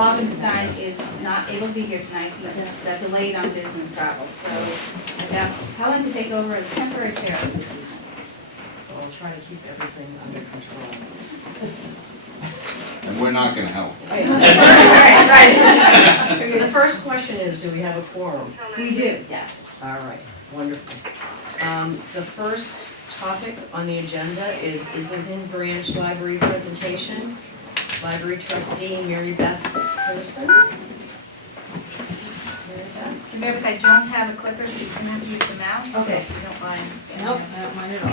Lobenstein is not able to be here tonight. He's delayed on business travel, so I've asked Helen to take over as temporary chair this evening. So I'll try to keep everything under control. And we're not gonna help. Okay, right. So the first question is, do we have a quorum? We do, yes. All right, wonderful. The first topic on the agenda is Islington Branch Library presentation. Library trustee Mary Beth Person. Remember, if I don't have a clicker, so you can have to use the mouse. Okay. If you don't mind. Stand Nope, there. I don't mind at all.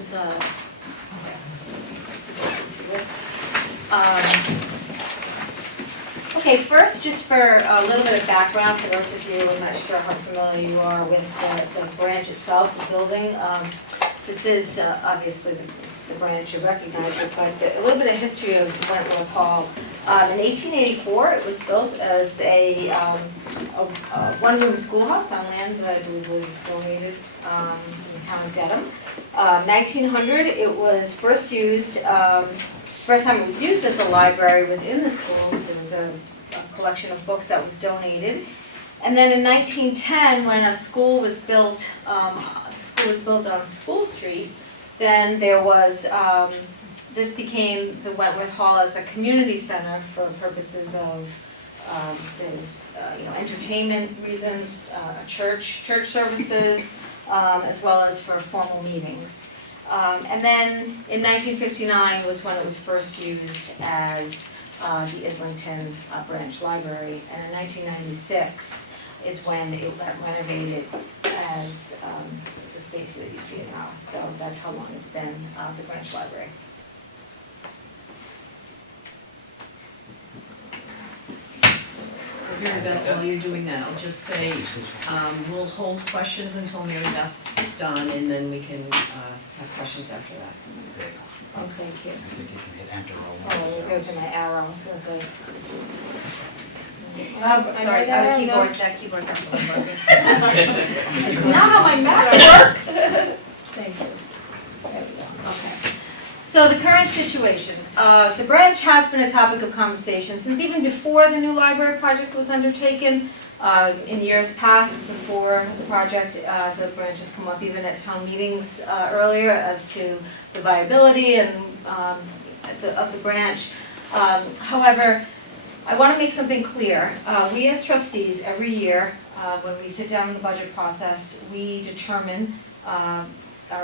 Is Yes. Let's see what's, okay, first, just for a little bit of background for those of you, I'm not sure how familiar you are with the branch itself, the building. This is obviously the branch, you recognize it, but a little bit of history of Wentworth Hall. In 1884, it was built as a one-room schoolhouse on land that I believe was donated in the town of Dedham. 1900, it was first time it was used as a library within the school. There was a collection of books that was donated. And then in 1910, when a school was built, on School Street, then there was, this became the Wentworth Hall as a community center for purposes of, entertainment reasons, church services, as well as for formal meetings. And then in 1959 was when it was first used as the Islington Branch Library, and in 1996 is when it got renovated as the space that you see it now. So that's how long it's been the Branch Library. Mary Beth, while you're doing that, I'll just say, we'll hold questions until Mary Beth's done, and then we can have questions after that. Oh, thank you. I think you can hit enter all Oh, there goes my arrow. So it's like, Sorry, that keyboard's not working. it's not how my math works. Thank you. There we go. Okay. So the current situation, the branch has been a topic of conversation since even before the new library project was undertaken. In years past, before the project, the branch has come up even at town meetings earlier as to the viability and of the branch. However, I want to make something clear. We as trustees, every year, when we sit down in the budget process, we determine our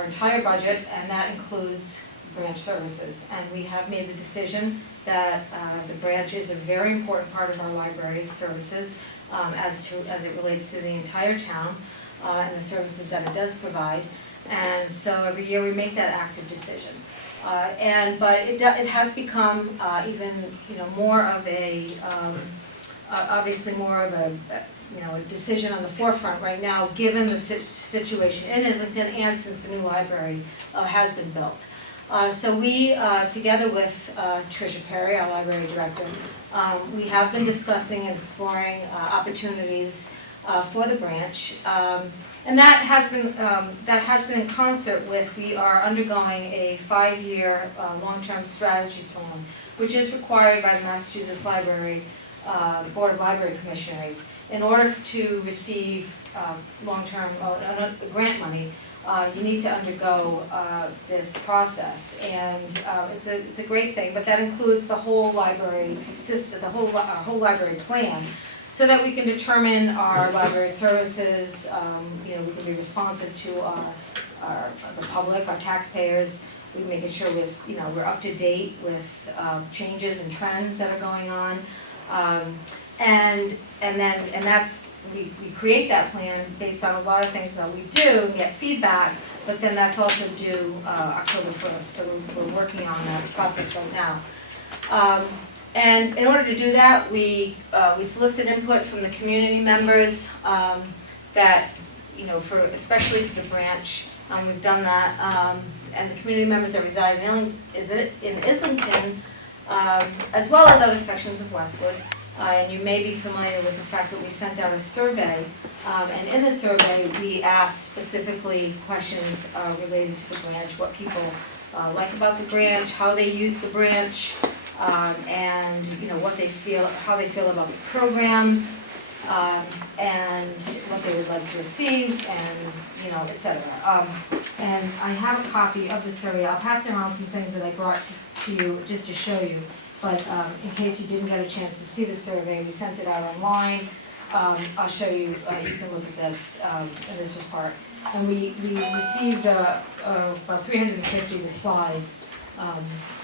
entire budget, and that includes branch services. And we have made the decision that the branch is a very important part of our library services as it relates to the entire town and the services that it does provide. And so every year we make that active decision. But it has become even more of a obviously more of a decision on the forefront right now, given the situation in Islington and since the new library has been built. So we, together with Tricia Perry, our library director, we have been discussing and exploring opportunities for the branch, and that has been in concert with, we are undergoing a 5-year long-term strategy plan, which is required by the Massachusetts Library Board of Library Commissioners in order to receive long-term grant money. You need to undergo this process, and it's a great thing. But that includes the whole library system, the whole library plan, so that we can determine our library services. We can be responsive to the public, our taxpayers. We're making sure we're up to date with changes and trends that are going on. And that's we create that plan based on a lot of things that we do and get feedback, but then that's also due October 1st. So we're working on that process right now. And in order to do that, we solicit input from the community members that especially for the branch. We've done that, and the community members that reside in Islington, as well as other sections of Westwood. And you may be familiar with the fact that we sent out a survey, and in the survey we asked specifically questions related to the branch, what people like about the branch, how they use the branch, and, what they feel, how they feel about the programs, and what they would like to receive, and, et cetera. And I have a copy of the survey. I'll pass around some things that I brought to you just to show you. But in case you didn't get a chance to see the survey, we sent it out online. I'll show you, you can look at this, and this was part. And we received about 350 replies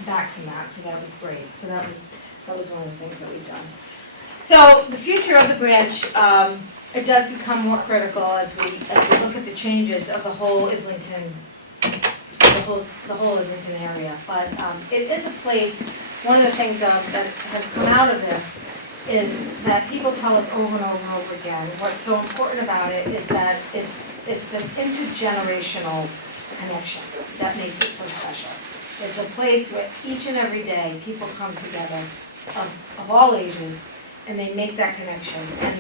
back from that, so that was great. So that was one of the things that we've done. So the future of the branch, it does become more critical as we look at the changes of the whole Islington, the whole Islington area. But it is a place. One of the things that has come out of this is that people tell us over and over and over again, what's so important about it is that it's an intergenerational connection that makes it so special. It's a place where each and every day people come together of all ages and they make that connection. And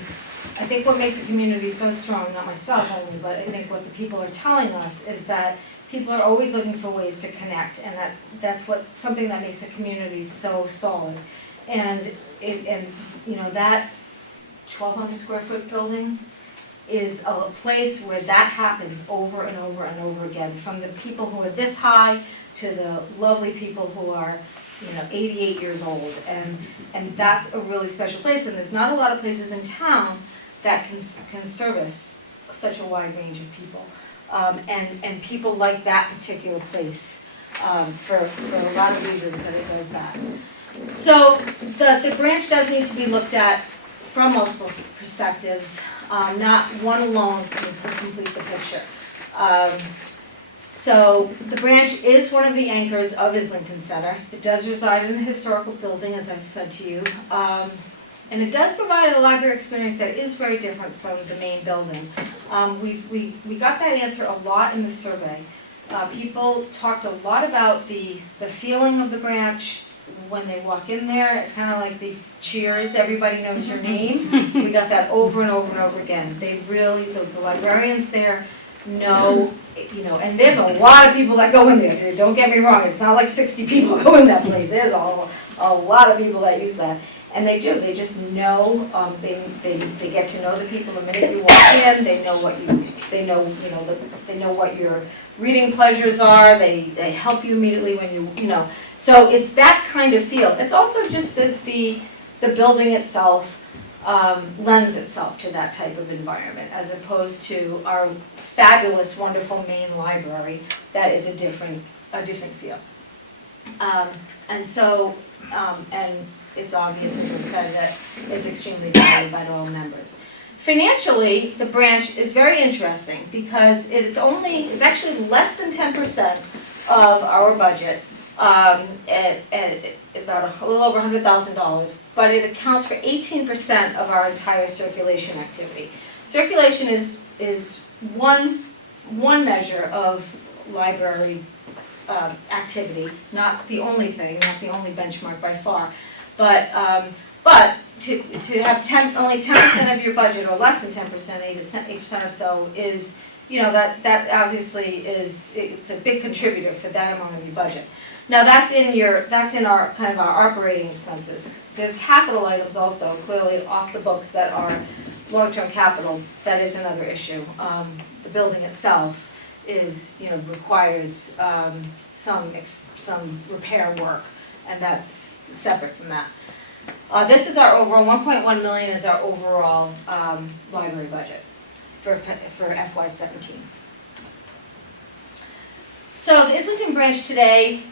I think what makes a community so strong, not myself only, but I think what the people are telling us is that people are always looking for ways to connect, and that's something that makes a community so solid. And that 1,200 square foot building is a place where that happens over and over and over again, from the people who are this high to the lovely people who are 88 years old, and that's a really special place. And there's not a lot of places in town that can service such a wide range of people. And people like that particular place for a lot of reasons that it does that. So the branch does need to be looked at from multiple perspectives. Not one alone can complete the picture. So the branch is one of the anchors of Islington Center. It does reside in the historical building, as I've said to you. And it does provide a library experience that is very different from the main building. We got that answer a lot in the survey. People talked a lot about the feeling of the branch when they walk in there. It's kind of like the cheers, everybody knows your name. We got that over and over and over again. They really, the librarians there know, and there's a lot of people that go in there. Don't get me wrong, it's not like 60 people go in that place. There's a lot of people that use that. And they do, they just know, they get to know the people the minute you walk in. They know what your reading pleasures are. They help you immediately when you. So it's that kind of feel. It's also just that the building itself lends itself to that type of environment, as opposed to our fabulous, wonderful main library that is a different feel. And it's obvious, as I said, that it's extremely valued by all members. Financially, the branch is very interesting because it's actually less than 10% of our budget, at about a little over $100,000, but it accounts for 18% of our entire circulation activity. Circulation is one measure of library activity, not the only thing, not the only benchmark by far. But to have only 10% of your budget, or less than 10%, 8% or so, is that obviously it's a big contributor for that amount of your budget. Now that's in our kind of our operating expenses. There's capital items also, clearly off the books, that are long-term capital. That is another issue. The building itself requires some repair work, and that's separate from that. This is our overall, 1.1 million is our overall library budget for FY17. So the Islington branch today,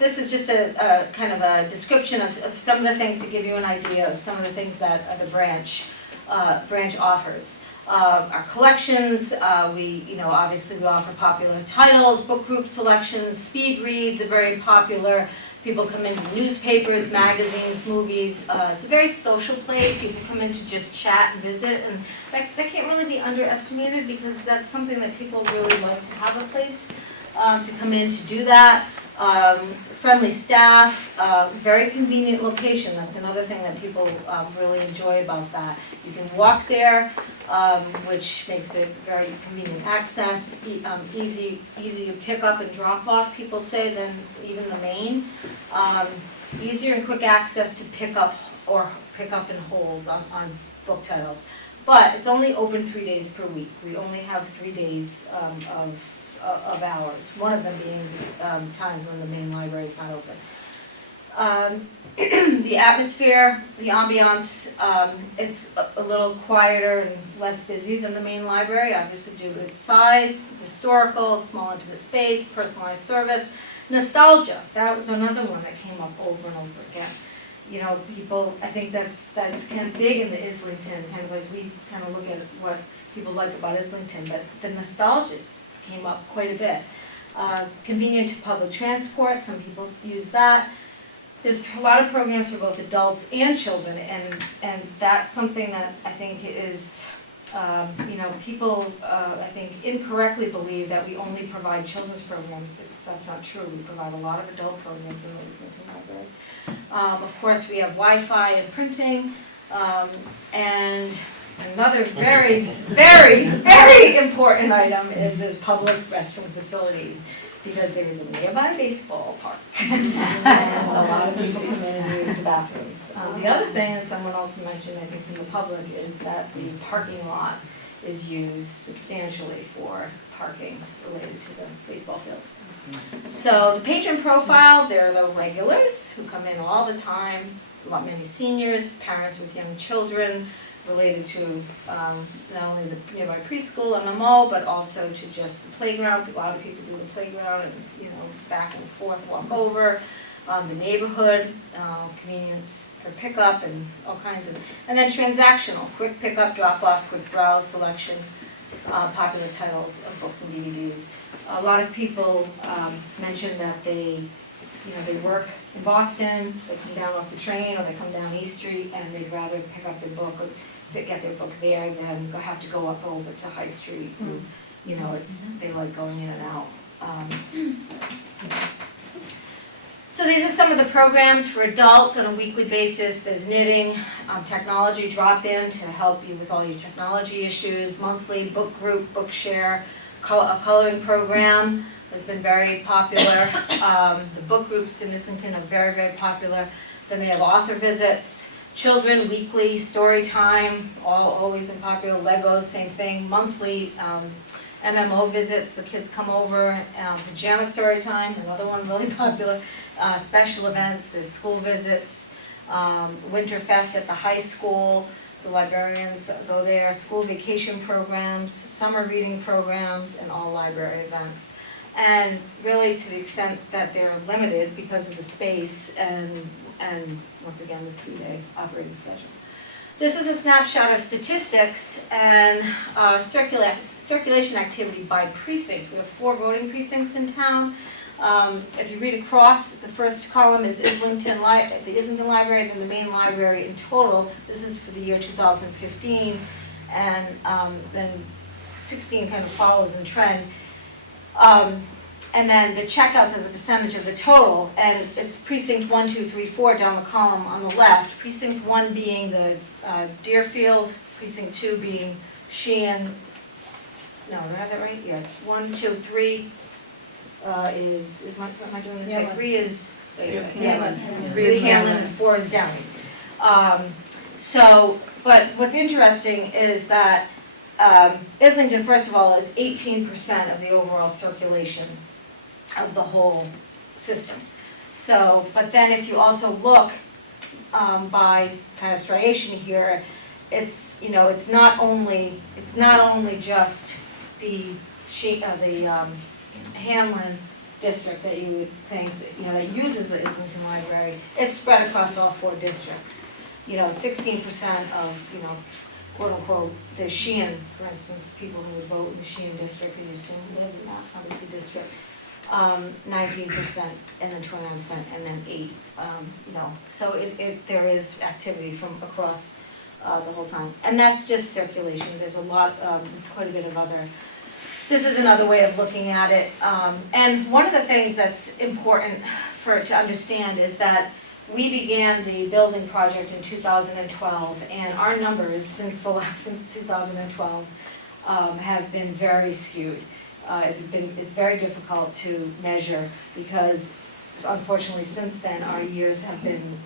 this is just a kind of a description of some of the things to give you an idea of some of the things that the branch offers. Our collections, obviously we offer popular titles, book group selections, speed reads are very popular. People come in from newspapers, magazines, movies. It's a very social place. People come in to just chat and visit, and that can't really be underestimated because that's something that people really like to have a place. to come in to do that. Friendly staff, very convenient location, that's another thing that people really enjoy about that. You can walk there, which makes it very convenient access, easy to pick up and drop off, people say, than even the main. Easier and quick access to pick up in holes on book titles. But it's only open 3 days per week. We only have 3 days of hours, one of them being times when the main library is not open. The atmosphere, the ambiance, it's a little quieter and less busy than the main library, obviously due to its size, historical, small intimate space, personalized service. Nostalgia, that was another one that came up over and over again. You know, people, I think that's kind of big in the Islington, kind of as we kind of look at what people like about Islington, but the nostalgia came up quite a bit. Convenient to public transport, some people use that. There's a lot of programs for both adults and children, and that's something that I think is, people, I think incorrectly believe that we only provide children's programs. That's not true. We provide a lot of adult programs in the Islington Library. Of course, we have Wi-Fi and printing, and another very, very, very important item is this public restroom facilities, because there is a nearby baseball park, and a lot of people come in and use the bathrooms. The other thing that someone also mentioned, I think from the public, is that the parking lot is used substantially for parking related to the baseball fields. So the patron profile, there are the regulars who come in all the time, many seniors, parents with young children, related to not only the nearby preschool, MMO, but also to just the playground. A lot of people do the playground and, back and forth, walk over. The neighborhood, convenience for pickup and all kinds of, and then transactional, quick pickup, drop off, quick browse, selection, popular titles of books and DVDs. A lot of people mention that they work in Boston, they come down off the train, or they come down East Street, and they'd rather pick up their book or get their book there than have to go up over to High Street. They like going in and out. So these are some of the programs for adults on a weekly basis. There's knitting, technology drop-in to help you with all your technology issues, monthly book group, book share, a coloring program that's been very popular. The book groups in Islington are very, very popular. Then they have author visits, children weekly, story time, always been popular. Legos, same thing. Monthly MMO visits, the kids come over. Pajama story time, another one really popular. Special events, there's school visits, Winterfest at the high school, the librarians go there, school vacation programs, summer reading programs, and all library events. And really, to the extent that they're limited because of the space and once again, the 3-day operating schedule. This is a snapshot of statistics and circulation activity by precinct. We have 4 voting precincts in town. If you read across, the first column is the Islington Library, and then the main library in total. This is for the year 2015, and then 16 kind of follows in trend. And then the checkouts as a percentage of the total, and it's precinct 1, 2, 3, 4 down the column on the left. Precinct 1 being the Deerfield, precinct 2 being Sheehan. No, do I have that right? Yeah, 1, 2, 3 am I doing this right? 3 is Hamlin. 3 is Hamlin, and 4 is Downey. But what's interesting is that Islington, first of all, is 18% of the overall circulation of the whole system. So, but then if you also look by kind of striation here, it's not only just the Hamlin district that you would think that uses the Islington Library. It's spread across all 4 districts. 16% of quote unquote the Sheehan, for instance, people who would vote in the Sheehan district, and you assume live in that obviously district. 19%, and then 29%, and then 8. So there is activity from across the whole time, and that's just circulation. There's quite a bit of other this is another way of looking at it. And one of the things that's important to understand is that we began the building project in 2012, and our numbers since 2012 have been very skewed. It's very difficult to measure because unfortunately since then our years have been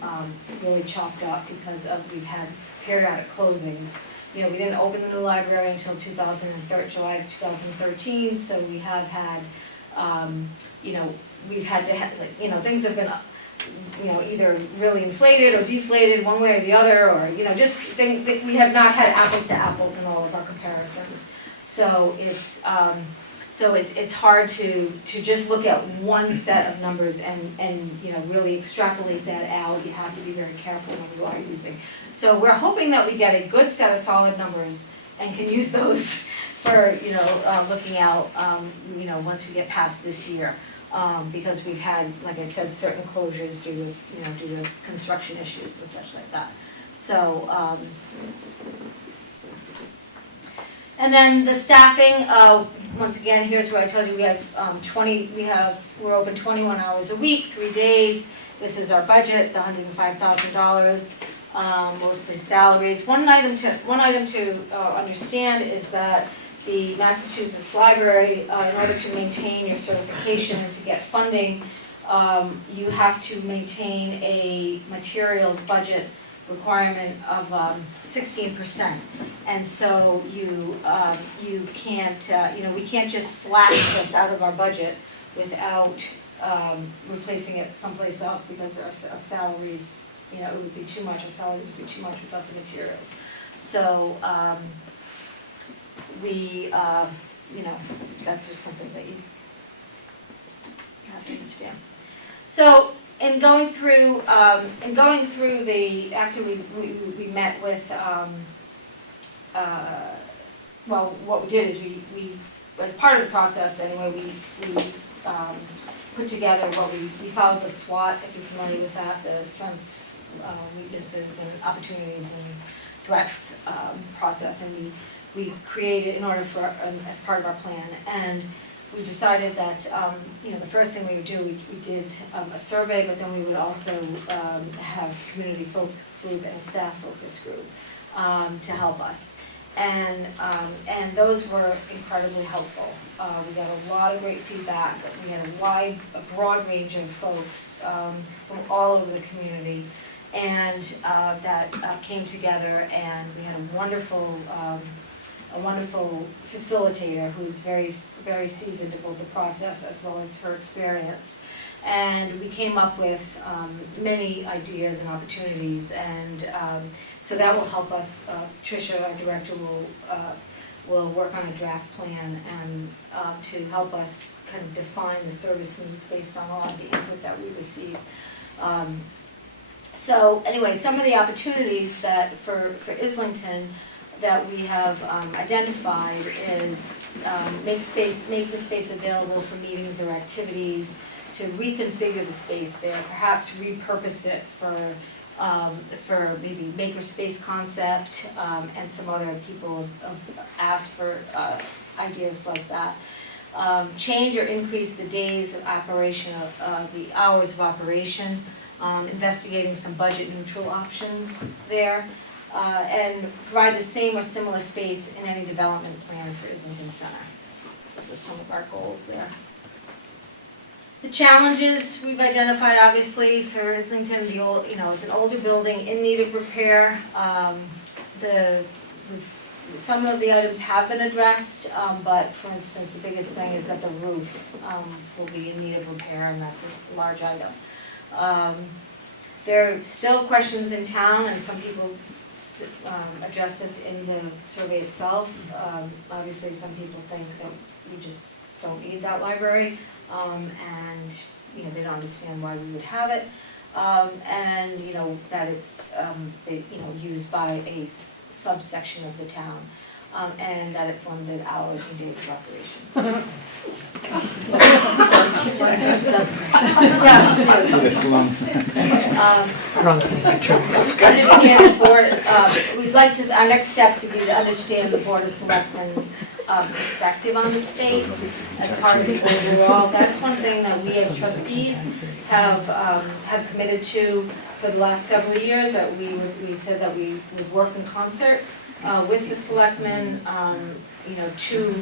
really chopped up because we've had periodic closings. You know, we didn't open the new library until July of 2013, so we have had, you know, we've had to have, like, you know, things have been, you know, either really inflated or deflated one way or the other, or, you know, just we have not had apples to apples in all of our comparisons. So it's hard to just look at one set of numbers and you know, really extrapolate that out. You have to be very careful when you are using. So we're hoping that we get a good set of solid numbers and can use those for, you know, looking out, you know, once we get past this year. Because we've had, like I said, certain closures due to construction issues and such like that. So, and then the staffing, once again, here's where I told you we have we're open 21 hours a week, 3 days. This is our budget, the $105,000, mostly salaries. One item to understand is that the Massachusetts Library, in order to maintain your certification and to get funding, you have to maintain a materials budget requirement of 16%. And so you can't, you know, we can't just slash this out of our budget without replacing it someplace else because our salaries, you know, it would be too much, our salaries would be too much without the materials. So, you know, that's just something that you have to understand. So, in going through after we met with, well, what we did is we as part of the process anyway, we put together we followed the SWOT, if you're familiar with that, the strengths, weaknesses, and opportunities and threats process, and we created in order for as part of our plan, and we decided that you know, the first thing we would do, we did a survey, but then we would also have community focus group and a staff focus group to help us, and those were incredibly helpful. We got a lot of great feedback. We had a broad range of folks from all over the community, and that came together, and we had a wonderful facilitator who's very, very seasoned in both the process as well as her experience. And we came up with many ideas and opportunities, and so that will help us. Tricia, our director, will work on a draft plan and to help us kind of define the service needs based on all of the input that we receive. So anyway, some of the opportunities that for Islington that we have identified is make the space available for meetings or activities, to reconfigure the space there, perhaps repurpose it for maybe makerspace concept, and some other people have asked for ideas like that. Change or increase the days of operation the hours of operation, investigating some budget neutral options there. And provide the same or similar space in any development plan for Islington Center. So those are some of our goals there. The challenges we've identified, obviously, for Islington, it's an older building in need of repair. Some of the items have been addressed, but for instance, the biggest thing is that the roof will be in need of repair, and that's a large item. There are still questions in town, and some people address this in the survey itself. Obviously, some people think that we just don't need that library, and you know, they don't understand why we would have it, and you know, that it's used by a subsection of the town, and that it's limited hours and days of operation. Understand the board, our next steps would be to understand the Board of Selectmen perspective on the space as part of the overall. That's one thing that we as trustees have committed to for the last several years, that we said that we would work in concert with the selectmen, to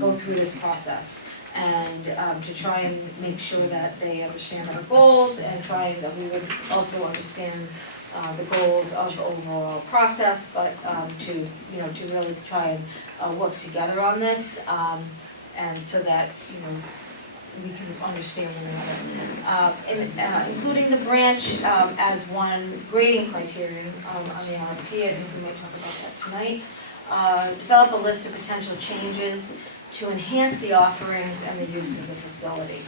go through this process. And to try and make sure that they understand our goals, and trying that we would also understand the goals of the overall process, but to really try and work together on this, and so that we can understand one another. Including the branch as one grading criterion on the RFP. I think we might talk about that tonight. Develop a list of potential changes to enhance the offerings and the use of the facility.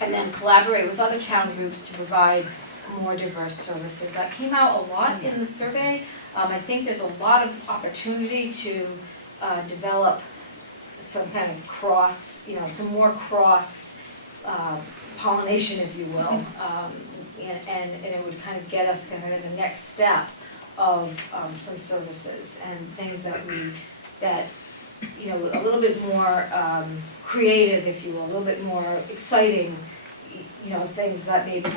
And then collaborate with other town groups to provide more diverse services. That came out a lot in the survey. I think there's a lot of opportunity to develop some kind of some more cross pollination, if you will. And it would kind of get us kind of in the next step of some services and things that a little bit more creative, if you will, a little bit more exciting, things that maybe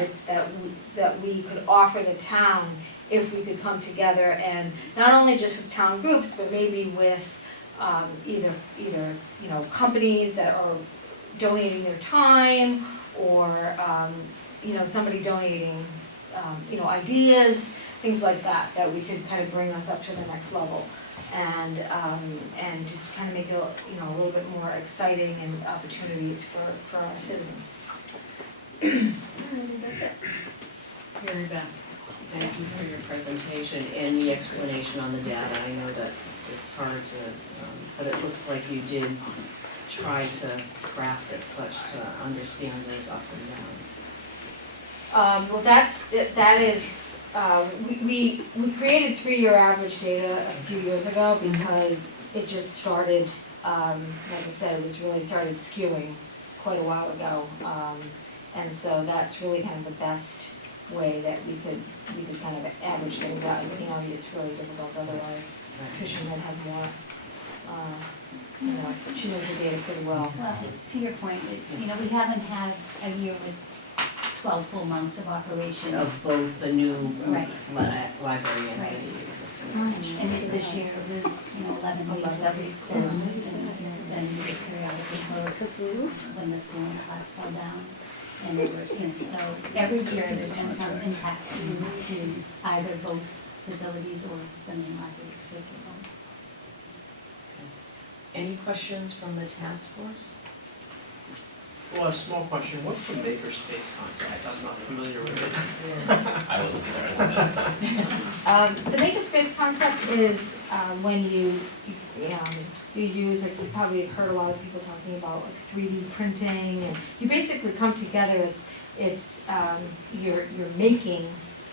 that we could offer the town if we could come together, and not only just with town groups, but maybe with either companies that are donating their time, or somebody donating ideas, things like that we could kind of bring us up to the next level. And just kind of make it a little bit more exciting, and opportunities for our citizens. I think that's it. Mary Beth, thank you for your presentation and the explanation on the data. I know that it's hard to, but it looks like you did try to craft it such to understand those ups and downs. Well, that is. We created 3-year average data a few years ago because it just started, like I said, it was really started skewing quite a while ago. And so that's really kind of the best way that we could kind of average things out. It's really difficult otherwise. Tricia might have more, she knows the data pretty well. Well, to your point, we haven't had a year with 12 full months of operation. Of both the new Right. library and Right. the existing. And this year it was, 11 weeks that we closed, and then we just periodically closed when the ceiling slabs fell down. And they were, so every year there's been some impact to either both facilities or the main library particularly. Any questions from the task force? Well, a small question, what's the makerspace concept? I'm not familiar with it. I wasn't there. The makerspace concept is when you use, like you probably heard a lot of people talking about like 3D printing, and you basically come together. It's you're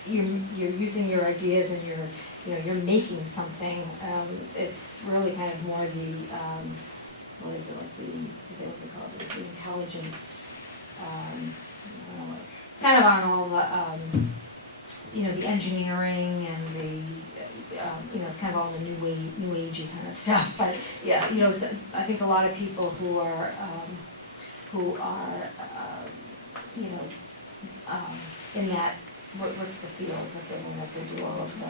using your ideas, and you're making something. It's really kind of more the what is it, like what they call it, the intelligence, I don't know, kind of on all the, the engineering and the, it's kind of all the new agey kind of stuff, but yeah, I think a lot of people who are, in that, what's the field that they want to do all of the,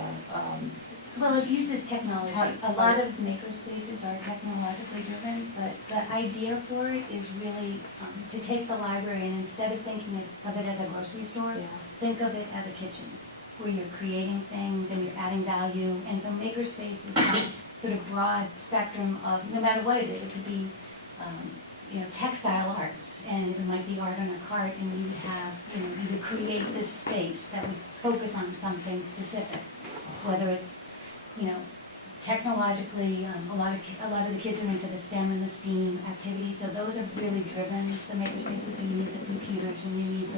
Well, it uses technology. A lot of makerspaces are technologically driven, but the idea for it is really to take the library and instead of thinking of it as a grocery store, think of it as a kitchen where you're creating things and you're adding value. And so makerspace is that sort of broad spectrum of, no matter what it is, it could be textile arts, and it might be art on a cart, and you would have, you would create this space that would focus on something specific, whether it's technologically, a lot of the kids are into the STEM and the STEAM activities, so those have really driven the makerspaces. So you need the computers, and you need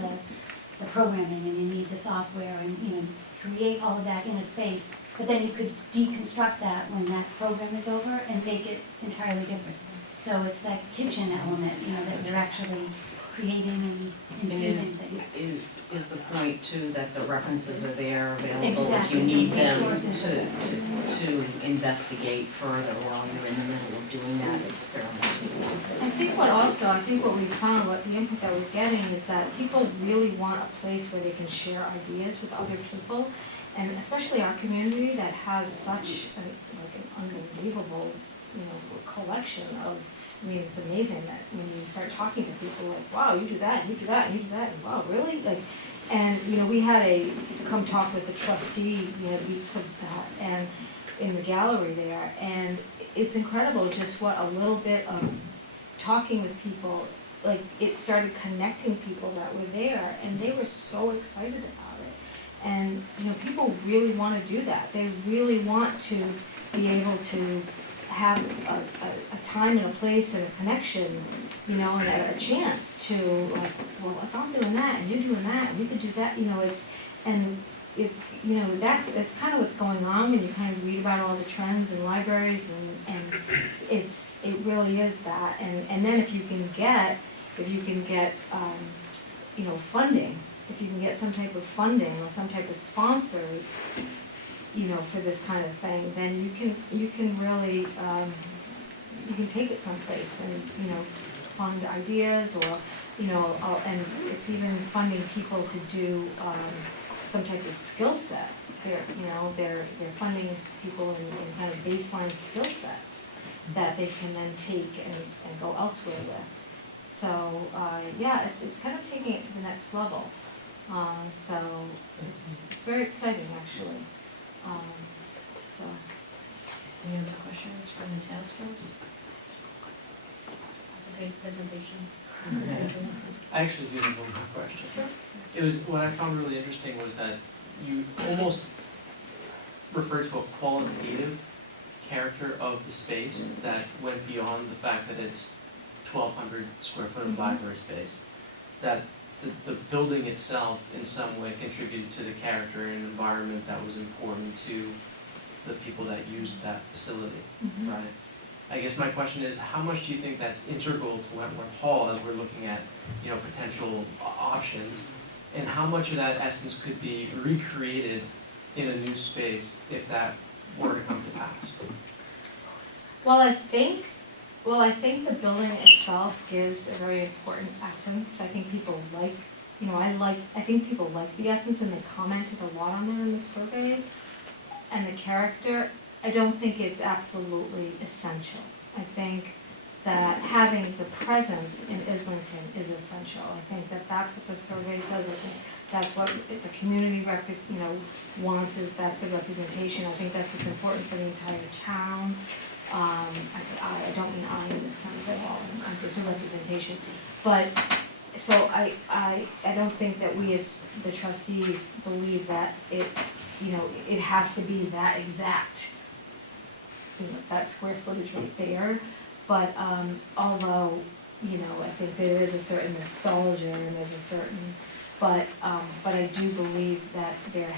the programming, and you need the software, and create all of that in a space. But then you could deconstruct that when that program is over and make it entirely different. So it's that kitchen element, that you're actually creating and And infusing things. is the point too that the references are there available if you Exactly, need the them resources. to investigate further while you're in the middle of doing that experimenting? I think what we found, what the input that we're getting is that people really want a place where they can share ideas with other people. And especially our community that has such an unbelievable, collection of, it's amazing that when you start talking to people like, wow, you do that, and you do that, and you do that, and wow, really? And we had to come talk with the trustee, weeks of that, and in the gallery there, and it's incredible just what a little bit of talking with people, it started connecting people that were there, and they were so excited about it. And, people really want to do that. They really want to be able to have a time and a place and a connection, and a chance to, well, if I'm doing that and you're doing that and we could do that, that's kind of what's going on when you kind of read about all the trends in libraries and it really is that. And then if you can get funding, if you can get some type of funding or some type of sponsors, for this kind of thing, then you can really, you can take it someplace and, fund ideas or, and it's even funding people to do, some type of skill set. They're funding people in kind of baseline skill sets that they can then take and go elsewhere with. So, it's kind of taking it to the next level. So it's very exciting, actually. So. Any other questions from the task force? That's a great presentation. I actually do have one more question. It was, what I found really interesting was that you almost referred to a qualitative character of the space that went beyond the fact that it's 1,200 square foot of library space. That the building itself in some way contributed to the character and environment that was important to the people that used that facility, right? I guess my question is, how much do you think that's integral to Wentworth Hall as we're looking at, potential options? And how much of that essence could be recreated in a new space if that were to come to pass? Well, I think the building itself gives a very important essence. I think people like, I think people like the essence and they commented a lot on it in the survey. And the character, I don't think it's absolutely essential. I think that having the presence in Islington is essential. I think that that's what the survey says. I think that's what the community wants, is that's the representation. I think that's what's important for the entire town. I said I don't mean I in this sense at all. I'm just a representation. But so I don't think that we as the trustees believe that it has to be that exact, that square footage right there. But although, I think there is a certain nostalgia and there's a certain, but I do believe that there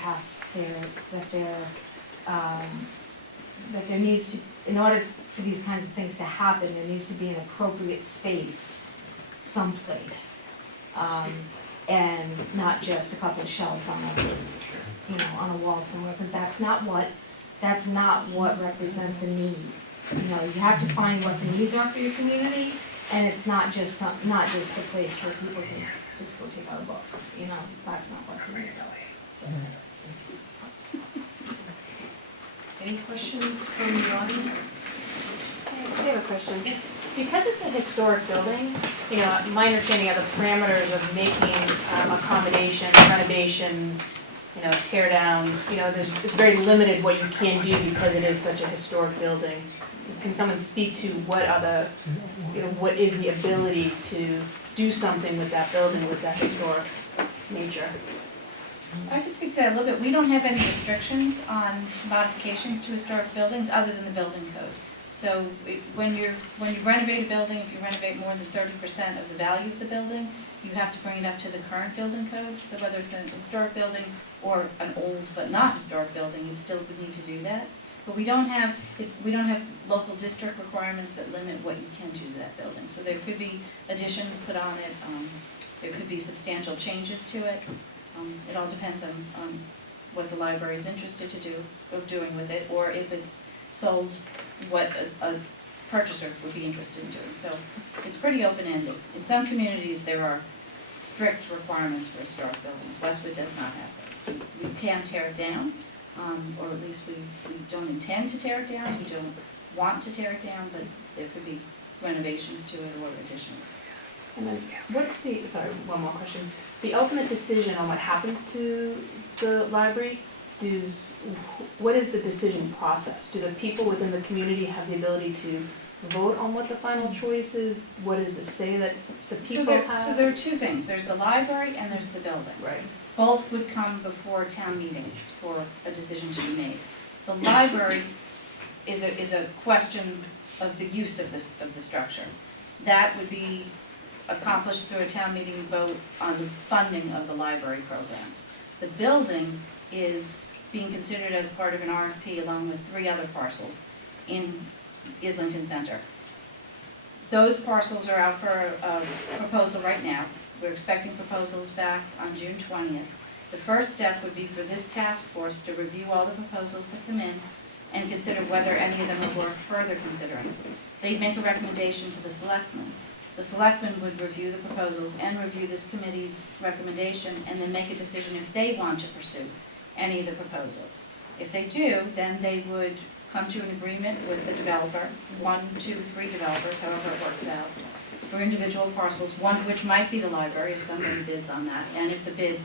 needs to, in order for these kinds of things to happen, there needs to be an appropriate space someplace. And not just a couple of shelves on a wall somewhere, because that's not what represents the need. You have to find what the needs are for your community, and it's not just a place where people can just go take out a book. That's not what the needs are. So. Any questions from the audience? I have a question. Yes. Because it's a historic building, my understanding of the parameters of making accommodations, renovations, tear downs, it's very limited what you can do because it is such a historic building. Can someone speak to what is the ability to do something with that building with that historic nature? I could speak to that a little bit. We don't have any restrictions on modifications to historic buildings other than the building code. So when you renovate a building, if you renovate more than 30% of the value of the building, you have to bring it up to the current building code. So whether it's an historic building or an old but not historic building, you still would need to do that. But we don't have local district requirements that limit what you can do to that building. So there could be additions put on it, there could be substantial changes to it. It all depends on what the library is interested of doing with it, or if it's sold, what a purchaser would be interested in doing. So it's pretty open-ended. In some communities, there are strict requirements for historic buildings. Westwood does not have those. We can tear it down, or at least we don't intend to tear it down. We don't want to tear it down, but there could be renovations to it or additions. And then what's one more question. The ultimate decision on what happens to the library, what is the decision process? Do the people within the community have the ability to vote on what the final choice is? What does it say that the people have? So there are two things. There's the library and there's the building. Right. Both would come before town meeting for a decision to be made. The library is a question of the use of the structure. That would be accomplished through a town meeting vote on the funding of the library programs. The building is being considered as part of an RFP along with 3 other parcels in Islington Center. Those parcels are out for a proposal right now. We're expecting proposals back on June 20th. The first step would be for this task force to review all the proposals that come in and consider whether any of them are worth further considering. They'd make a recommendation to the selectmen. The selectmen would review the proposals and review this committee's recommendation and then make a decision if they want to pursue any of the proposals. If they do, then they would come to an agreement with the developer, 1, 2, 3 developers, however it works out, for individual parcels, one of which might be the library if somebody bids on that, and if the bid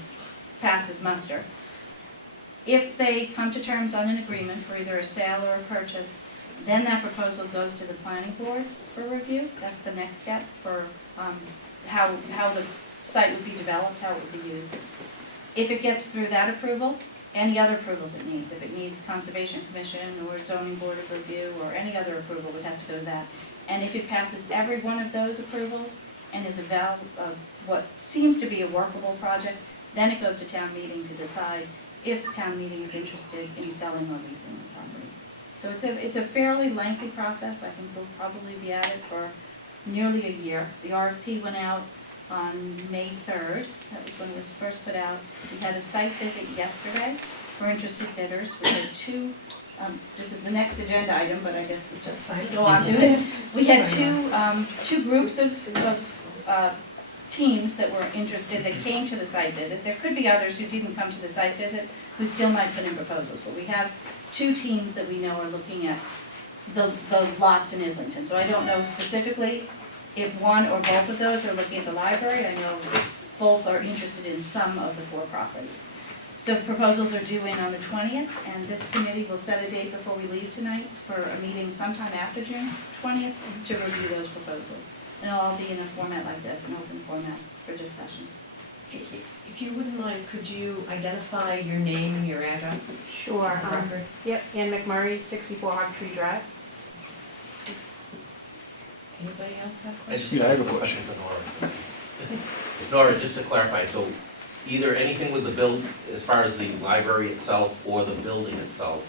passes muster. If they come to terms on an agreement for either a sale or a purchase, then that proposal goes to the planning board for review. That's the next step for how the site would be developed, how it would be used. If it gets through that approval, any other approvals it needs, if it needs Conservation Commission or Zoning Board of Review or any other approval would have to go to that. And if it passes every one of those approvals and is what seems to be a workable project, then it goes to town meeting to decide if town meeting is interested in selling or leasing the property. So it's a fairly lengthy process. I think we'll probably be at it for nearly a year. The RFP went out on May 3rd. That was when it was first put out. We had a site visit yesterday for interested bidders. We had 2, this is the next agenda item, but I guess we'll just go on to it. We had two groups of teams that were interested that came to the site visit. There could be others who didn't come to the site visit who still might put in proposals, but we have 2 teams that we know are looking at the lots in Islington. So I don't know specifically if one or both of those are looking at the library. I know both are interested in some of the 4 properties. So proposals are due in on the 20th, and this committee will set a date before we leave tonight for a meeting sometime after June 20th to review those proposals. And it'll all be in a format like this, an open format for discussion. If you wouldn't mind, could you identify your name and your address? Sure. For the record? Yep, Ann McMurray, 64 Hog Tree Drive. Anybody else have questions? Yeah, I have a question for Nora. Nora, just to clarify, so either anything with the build, as far as the library itself or the building itself,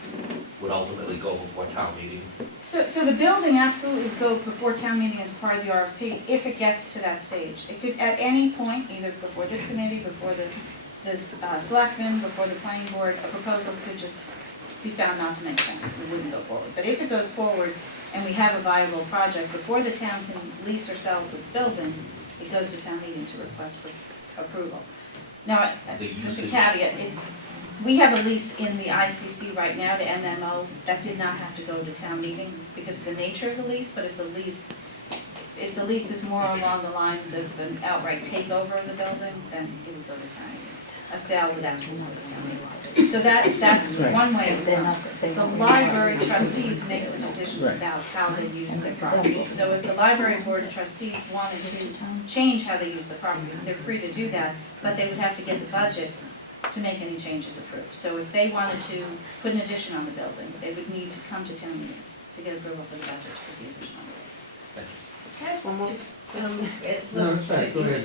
would ultimately go before town meeting? So the building absolutely would go before town meeting as part of the RFP if it gets to that stage. It could, at any point, either before this committee, before the selectmen, before the planning board, a proposal could just be found not to make sense. It wouldn't go forward. But if it goes forward and we have a viable project, before the town can lease or sell the building, it goes to town meeting to request for approval. Now, just a caveat, we have a lease in the ICC right now to MMO that did not have to go to town meeting because of the nature of the lease, but if the lease is more along the lines of an outright takeover of the building, then it would go to town meeting. A sale would absolutely go to town meeting. So that's one way of doing it. The library trustees make the decisions about how they use their property. So if the library board of trustees wanted to change how they use the properties, they're free to do that, but they would have to get the budget to make any changes approved. So if they wanted to put an addition on the building, they would need to come to town meeting to get approval for the budget to put the addition on the building. Can I ask one more? No, that's right, go ahead.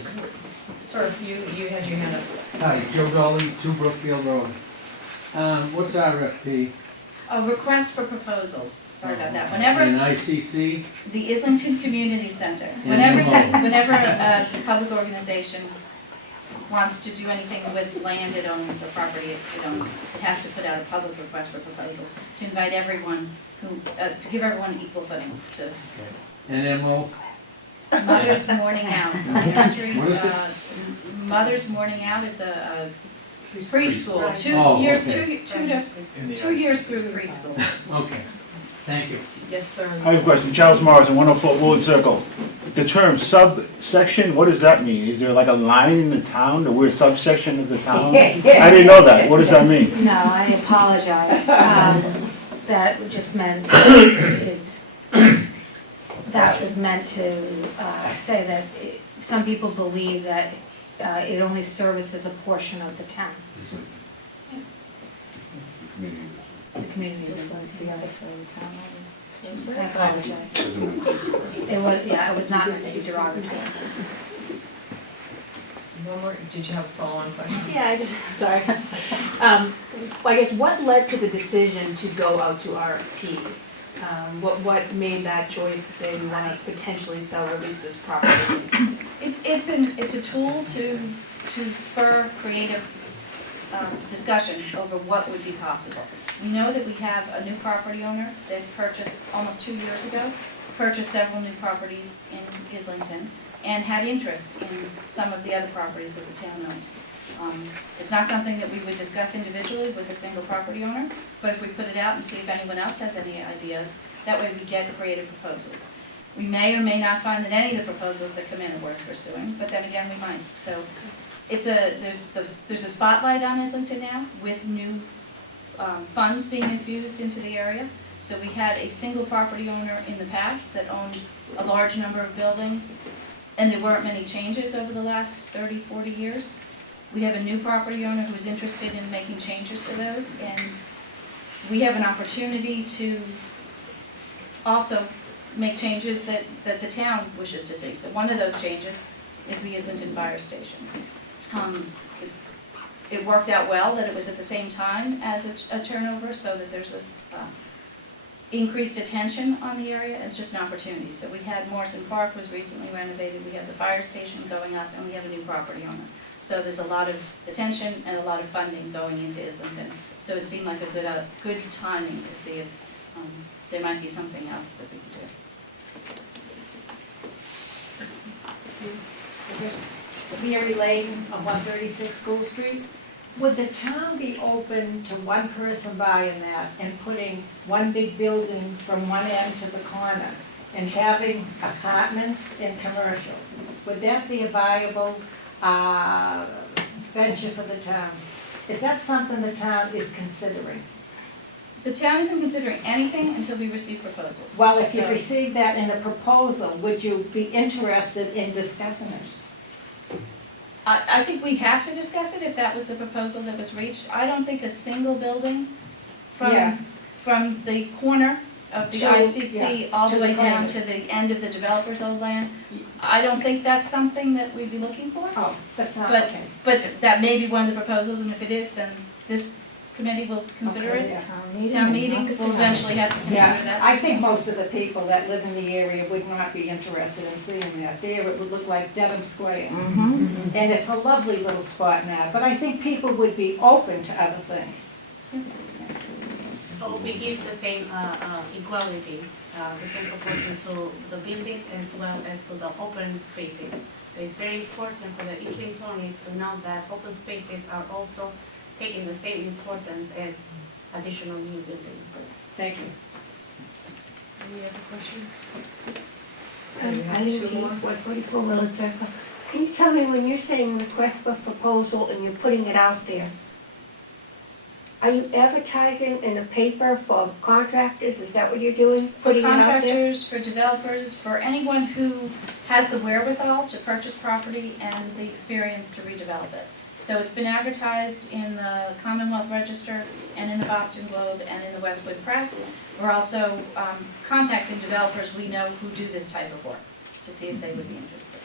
Sir, you had your hand up. Hi, Joe Dolly, 2 Brookfield Road. What's RFP? A request for proposals, sorry about that. Whenever And ICC, the Islington Community Center, NMO. whenever a public organization wants to do anything with land it owns or property it owns, it has to put out a public request for proposals to invite everyone who, to give everyone equal footing to NMO, Mother's Morning Out. It's a nursery, What is it? Mother's Morning Out, it's a preschool, Oh, 2 years, okay. 2 years through preschool. okay, thank you. Yes, sir. I have a question. Charles Morrison, 104 Wood Circle. The term subsection, what does that mean? Is there like a line in the town, that we're a subsection of the town? I didn't know that. What does that mean? No, I apologize. That just meant, it's, that was meant to say that some people believe that it only services a portion of the town. The community is going to the other side of the town. I apologize. It was, yeah, it was not meant to be derogatory. One more, did you have a follow-on question? Yeah, I just, sorry. I guess what led to the decision to go out to RFP? What made that choice to say we want to potentially sell or lease this property? It's a tool to spur creative discussion over what would be possible. We know that we have a new property owner that purchased almost 2 years ago, purchased several new properties in Islington, and had interest in some of the other properties that the town owned. It's not something that we would discuss individually with a single property owner, but if we put it out and see if anyone else has any ideas, that way we get creative proposals. We may or may not find that any of the proposals that come in are worth pursuing, but then again, we might. So it's there's a spotlight on Islington now with new funds being infused into the area. So we had a single property owner in the past that owned a large number of buildings, and there weren't many changes over the last 30, 40 years. We have a new property owner who is interested in making changes to those, and we have an opportunity to also make changes that the town wishes to see. So one of those changes is the Islington Fire Station. It worked out well that it was at the same time as a turnover, so that there's this increased attention on the area. It's just an opportunity. So we had Morrison Park was recently renovated, we have the fire station going up, and we have a new property owner. So there's a lot of attention and a lot of funding going into Islington. So it seemed like a good timing to see if there might be something else that we could do. Mary Lane on 136 School Street. Would the town be open to one person buying that and putting one big building from one end to the corner and having apartments and commercial? Would that be a viable venture for the town? Is that something the town is considering? The town isn't considering anything until we receive proposals. Well, if you So- receive that in a proposal, would you be interested in discussing it? I think we have to discuss it if that was the proposal that was reached. I don't think a single building Yeah. from the corner of the To- ICC all to the the way down corners. to the end of the developer's old land, I don't think that's something that we'd be looking for. Oh, that's not, But- okay. But that may be one of the proposals, and if it is, then this committee will consider Okay, it. yeah. Town meeting will eventually have to consider Yeah, that. I think most of the people that live in the area would not be interested in seeing that. There, it would look like Dedham Square. And it's a lovely little spot now, but I think people would be open to other things. So we give the same equality, the same proportion to the buildings as well as to the open spaces. So it's very important for the Islingtonians to know that open spaces are also taking the same importance as additional new buildings. Thank you. Any other questions? I live in 144 Miller Circle. Can you tell me, when you're saying request for proposal and you're putting it out there, are you advertising in a paper for contractors? Is that what you're doing? For Putting it out there? contractors, for developers, for anyone who has the wherewithal to purchase property and the experience to redevelop it. So it's been advertised in the Commonwealth Register and in the Boston Globe and in the Westwood Press. We're also contacting developers we know who do this type of work to see if they would be interested.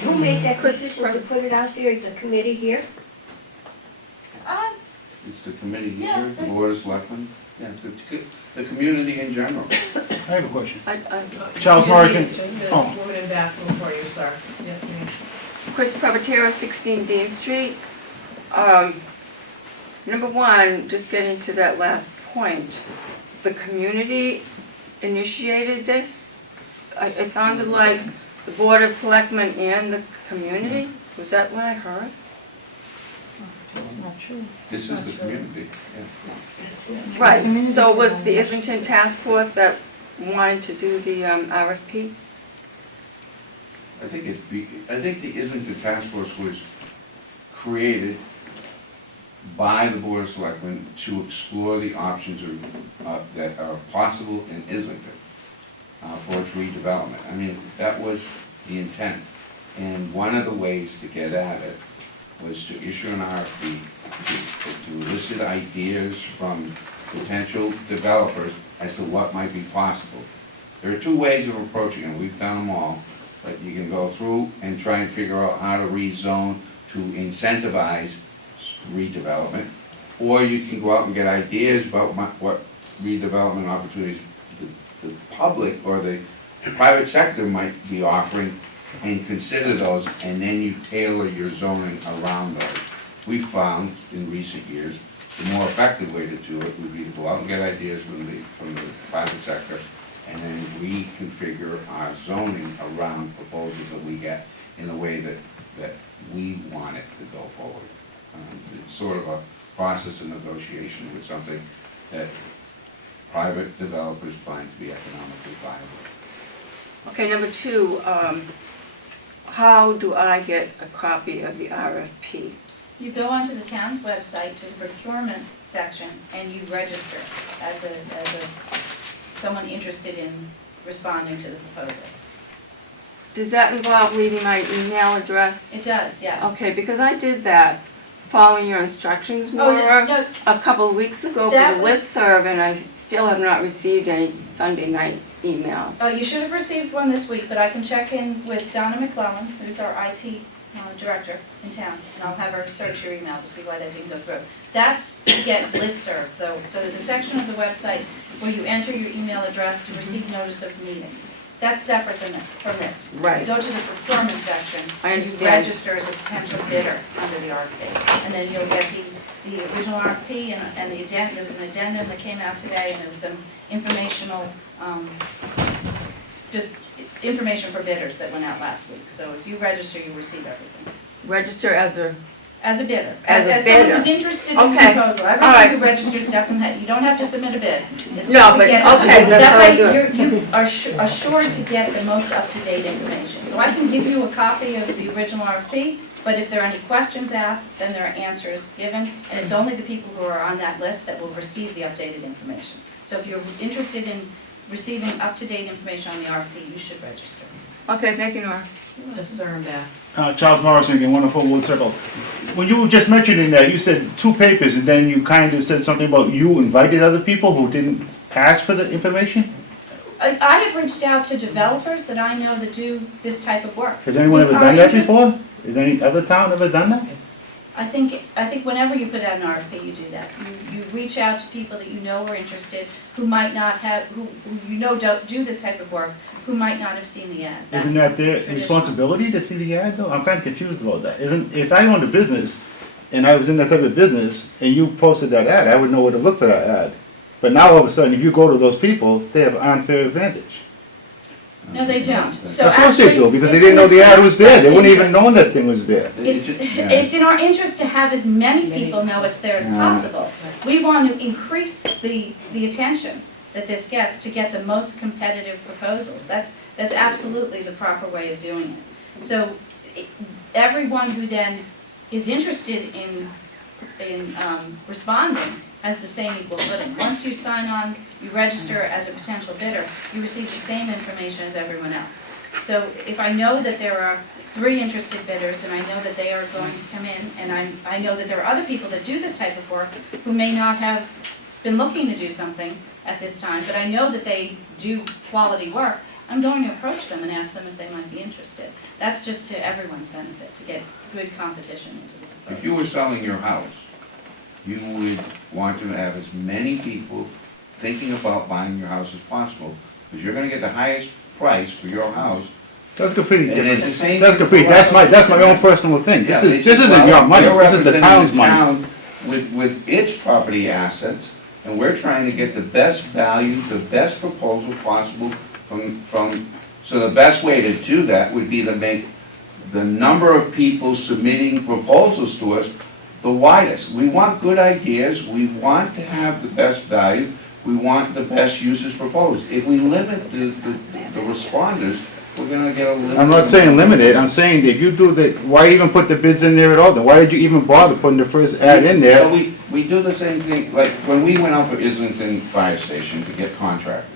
Who made that decision to put it out there? The committee here? It's the committee Yeah, here, the board of selectmen, yeah, the community in general. I have a question. Charles Charles Morrison. The Oh. woman in the back before you, sir. Yes, ma'am. Chris Privatero, 16 Dean Street. Number one, just getting to that last point, the community initiated this? It sounded like the Board of Selectmen and the community? Was that what I heard? That's not true. This is the community, yeah. Right, so it was the Islington Task Force that wanted to do the RFP? I think the Islington Task Force was created by the Board of Selectmen to explore the options that are possible in Islington for its redevelopment. I mean, that was the intent. And one of the ways to get at it was to issue an RFP to elicit ideas from potential developers as to what might be possible. There are two ways of approaching it. We've done them all. But you can go through and try and figure out how to rezone to incentivize redevelopment, or you can go out and get ideas about what redevelopment opportunities the public or the private sector might be offering, and consider those, and then you tailor your zoning around those. We found in recent years the more effective way to do it would be to go out and get ideas from the private sector, and then reconfigure our zoning around proposals that we get in a way that we want it to go forward. It's sort of a process of negotiation with something that private developers find to be economically viable. Okay, number two, how do I get a copy of the RFP? You go onto the town's website to the procurement section and you register as someone interested in responding to the proposal. Does that involve leaving my email address? It does, yes. Okay, because I did that, following your instructions, Oh, Nora, no, a couple of weeks ago That for the was- listserv, and I still have not received any Sunday night emails. you should have received one this week, but I can check in with Donna McClellan, who's our IT director in town, and I'll have her search your email to see why that didn't go through. That's to get listserv though, so there's a section of the website where you enter your email address to receive notice of meetings. That's separate from this. Right. You go to the procurement section, I and you understand. register as a potential bidder under the RFP. And then you'll get the original RFP and the addendum, there was an addendum that came out today, and there was some informational, just information for bidders that went out last week. So if you register, you receive everything. Register as a, As a bidder. As a As someone bidder. who's interested in the Okay. proposal. All Everyone right. who registers doesn't have, you don't have to submit a bid. It's No, just to but- get- okay, that's that how I way do it. You are assured to get the most up-to-date information. So I can give you a copy of the original RFP, but if there are any questions asked, then there are answers given, and it's only the people who are on that list that will receive the updated information. So if you're interested in receiving up-to-date information on the RFP, you should register. okay, thank you, Nora. Yes, sir, I'm back. Charles Morrison again, 104 Wood Circle. When you were just mentioning that, you said 2 papers, and then you kind of said something about you invited other people who didn't ask for the information? I have reached out to developers that I know that do this type of work. Has anyone ever We are done that interested- before? Has any other town ever done that? I think whenever you put out an RFP, you do that. You reach out to people that you know are interested, who might not have, who you know don't do this type of work, who might not have seen the ad. Isn't That's that their traditional. responsibility to see the ad though? I'm kind of confused about that. If I owned a business and I was in that type of business and you posted that ad, I would know where to look for that ad. But now all of a sudden, if you go to those people, they have unfair advantage. No, they don't. So Of course they actually, do, because they it's didn't in know the ad town's was there. They best wouldn't even interest. know that thing was there. It's in our interest to have as many people know it's there as possible. We want to increase the attention that this gets to get the most competitive proposals. That's absolutely the proper way of doing it. So everyone who then is interested in responding has the same equal footing. Once you sign on, you register as a potential bidder, you receive the same information as everyone else. So if I know that there are 3 interested bidders and I know that they are going to come in, and I know that there are other people that do this type of work who may not have been looking to do something at this time, but I know that they do quality work, I'm going to approach them and ask them if they might be interested. That's just to everyone's benefit, to get good competition into the proposal. If you were selling your house, you would want to have as many people thinking about buying your house as possible, because you're gonna get the highest price for your house. That's completely And it's different. the same. That's completely, that's my own personal thing. Yeah, This it's- isn't well, your money, we're this is the representing town's money. town with its property assets, and we're trying to get the best value, the best proposal possible from, so the best way to do that would be to make the number of people submitting proposals to us the widest. We want good ideas, we want to have the best value, we want the best uses proposed. If we limit the responders, we're gonna get a limit. I'm not saying limited, I'm saying that you do the, why even put the bids in there at all? Then why did you even bother putting the first ad in there? So we do the same thing, like when we went out for Islington Fire Station to get contractors.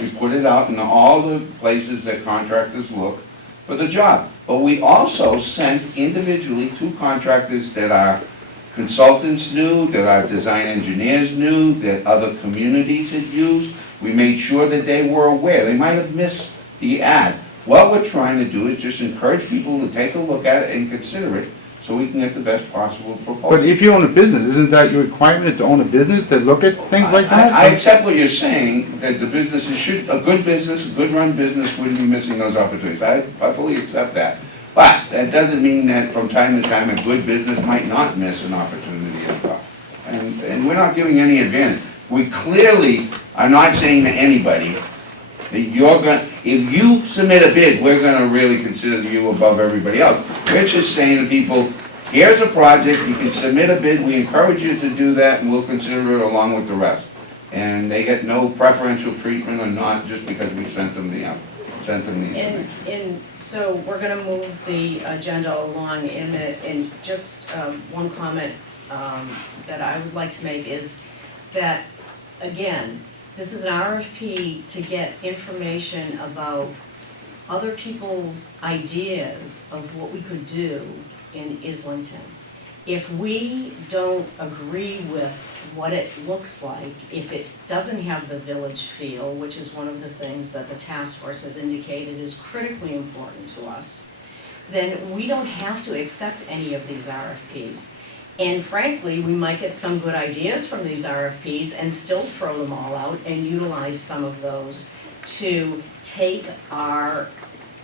We put it out in all the places that contractors look for the job. But we also sent individually to contractors that our consultants knew, that our design engineers knew, that other communities had used. We made sure that they were aware. They might have missed the ad. What we're trying to do is just encourage people to take a look at it and consider it, so we can get the best possible proposal. But if you own a business, isn't that your requirement to own a business, to look at things like that? I accept what you're saying, that the businesses should, a good run business wouldn't be missing those opportunities. I fully accept that. But that doesn't mean that from time to time, a good business might not miss an opportunity as well. And we're not giving any advantage. We clearly are not saying to anybody that you're gonna, if you submit a bid, we're gonna really consider you above everybody else. We're just saying to people, here's a project, you can submit a bid, we encourage you to do that, and we'll consider it along with the rest. And they get no preferential treatment or not, just because we sent them the information. So we're gonna move the agenda along in a minute, and just one comment that I would like to make is that, again, this is an RFP to get information about other people's ideas of what we could do in Islington. If we don't agree with what it looks like, if it doesn't have the village feel, which is one of the things that the task force has indicated is critically important to us, then we don't have to accept any of these RFPs. And frankly, we might get some good ideas from these RFPs and still throw them all out and utilize some of those to take our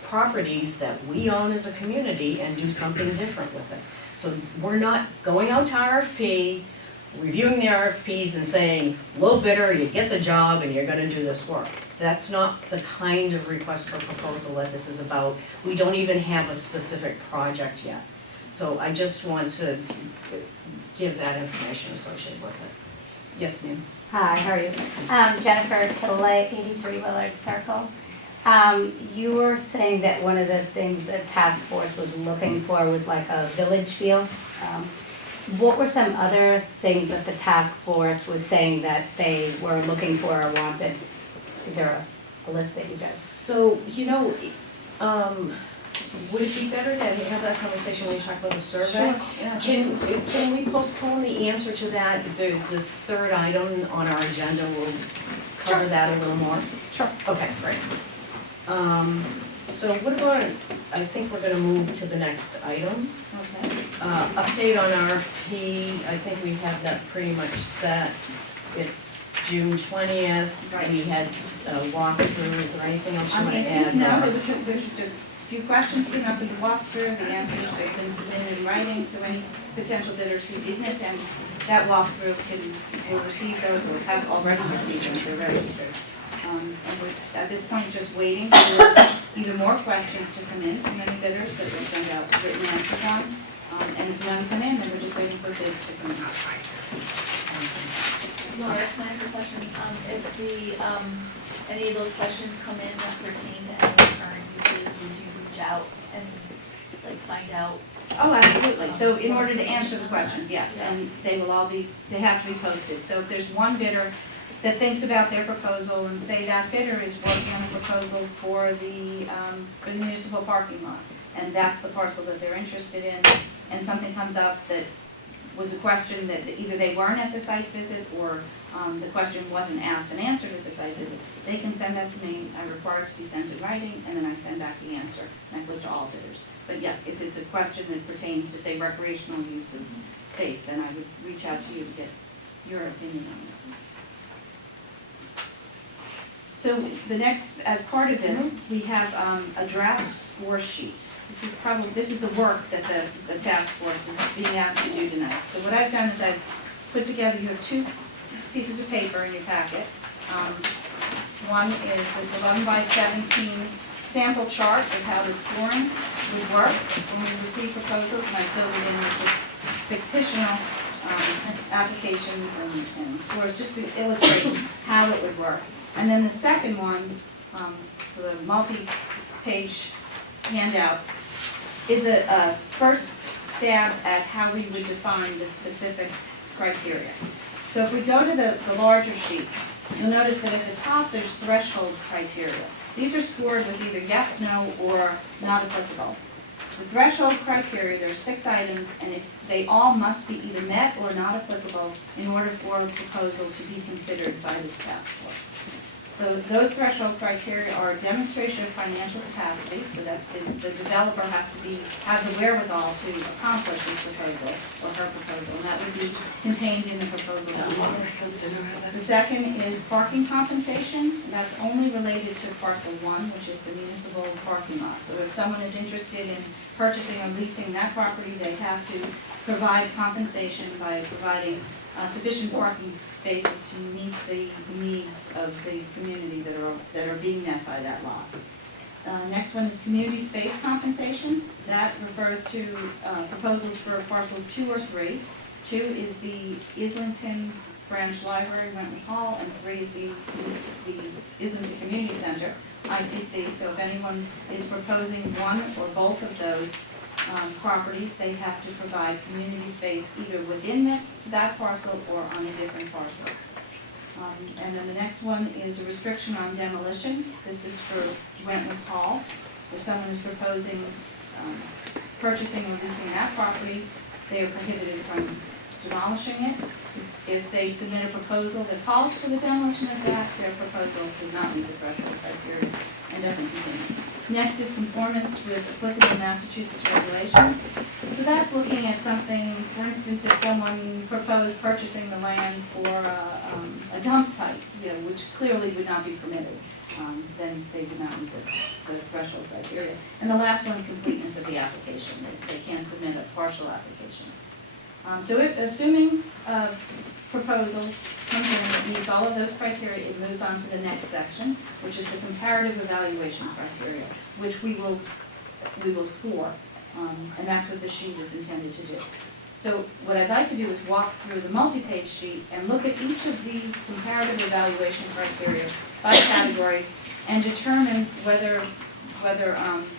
properties that we own as a community and do something different with it. So we're not going out to RFP, reviewing the RFPs and saying, low bidder, you get the job and you're gonna do this work. That's not the kind of request for proposal that this is about. We don't even have a specific project yet. So I just want to give that information associated with it. Yes, ma'am. Hi, how are you? Jennifer Kittley, 83 Willard Circle. You were saying that one of the things the task force was looking for was like a village feel. What were some other things that the task force was saying that they were looking for or wanted? Is there a list that you guys? So, would it be better to have that conversation when we talk about the survey? Sure, yeah. Can we postpone the answer to that, this third item on our agenda, we'll cover that a little more? Sure. Okay, great. So what about, I think we're gonna move to the next item. Okay. Update on RFP, I think we have that pretty much set. It's June 20th, Right. we had a walkthrough, is there anything else you On want the to add? 18th, no, Laura? there was just a few questions came up in the walkthrough, the answers have been submitted in writing, so any potential bidders who didn't attend that walkthrough will receive those or have already received them, they're registered. And we're, at this point, just waiting for either more questions to come in from any bidders that we'll send out written answers on. And if none come in, then we're just waiting for bids to come in. Laura, can I ask a question? If any of those questions come in that pertain to any current uses, would you reach out and find out? Oh, absolutely. So in order to answer the questions, yes, and they will all be, they have to be posted. So if there's one bidder that thinks about their proposal and say that bidder is working on a proposal for the municipal parking lot, and that's the parcel that they're interested in, and something comes up that was a question that either they weren't at the site visit or the question wasn't asked and answered at the site visit, they can send that to me. I require it to be sent in writing, and then I send back the answer. And that goes to all bidders. But yeah, if it's a question that pertains to, say, recreational use of space, then I would reach out to you to get your opinion on it. So the next, as part of this, we have a draft score sheet. This is the work that the task force is being asked to do tonight. So what I've done is I've put together, you have two pieces of paper in your packet. One is this 11 by 17 sample chart of how the scoring would work when we receive proposals, and I filled it in with this fictional applications and scores just to illustrate how it would work. And then the second one, so the multi-page handout, is a first stab at how we would define the specific criteria. So if we go to the larger sheet, you'll notice that at the top there's threshold criteria. These are scored with either yes, no, or not applicable. The threshold criteria, there are 6 items, and if they all must be either met or not applicable in order for a proposal to be considered by this task force. Those threshold criteria are a demonstration of financial capacity, so that's the developer has to have the wherewithal to accomplish his proposal or her proposal, and that would be contained in the proposal documents. The second is parking compensation. That's only related to parcel 1, which is the municipal parking lot. So if someone is interested in purchasing or leasing that property, they have to provide compensation by providing sufficient parking spaces to meet the needs of the community that are being met by that lot. Next one is community space compensation. That refers to proposals for parcels 2 or 3. 2 is the Islington Branch Library, Wentworth Hall, and 3 is the Islington Community Center, ICC. So if anyone is proposing one or both of those properties, they have to provide community space either within that parcel or on a different parcel. And then the next one is a restriction on demolition. This is for Wentworth Hall. So if someone is proposing purchasing or leasing that property, they are prohibited from demolishing it. If they submit a proposal that calls for the demolition of that, their proposal does not meet the threshold criteria and doesn't continue. Next is conformance with applicable Massachusetts regulations. So that's looking at something, for instance, if someone proposed purchasing the land for a dump site, which clearly would not be permitted, then they would not meet the threshold criteria. And the last one is completeness of the application. They can't submit a partial application. So assuming a proposal comes in that meets all of those criteria, it moves on to the next section, which is the comparative evaluation criteria, which we will score, and that's what the sheet is intended to do. So what I'd like to do is walk through the multi-page sheet and look at each of these comparative evaluation criteria by category and determine whether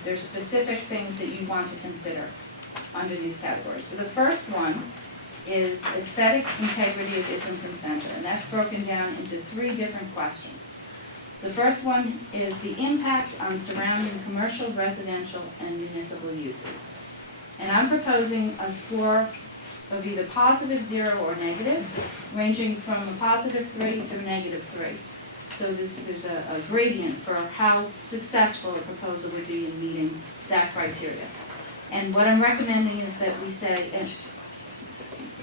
there's specific things that you want to consider under these categories. So the first one is aesthetic integrity of Islington Center, and that's broken down into 3 different questions. The first one is the impact on surrounding commercial, residential, and municipal uses. And I'm proposing a score of either positive, 0, or negative, ranging from a positive 3 to a negative 3. So there's a gradient for how successful a proposal would be in meeting that criteria. And what I'm recommending is that we say, and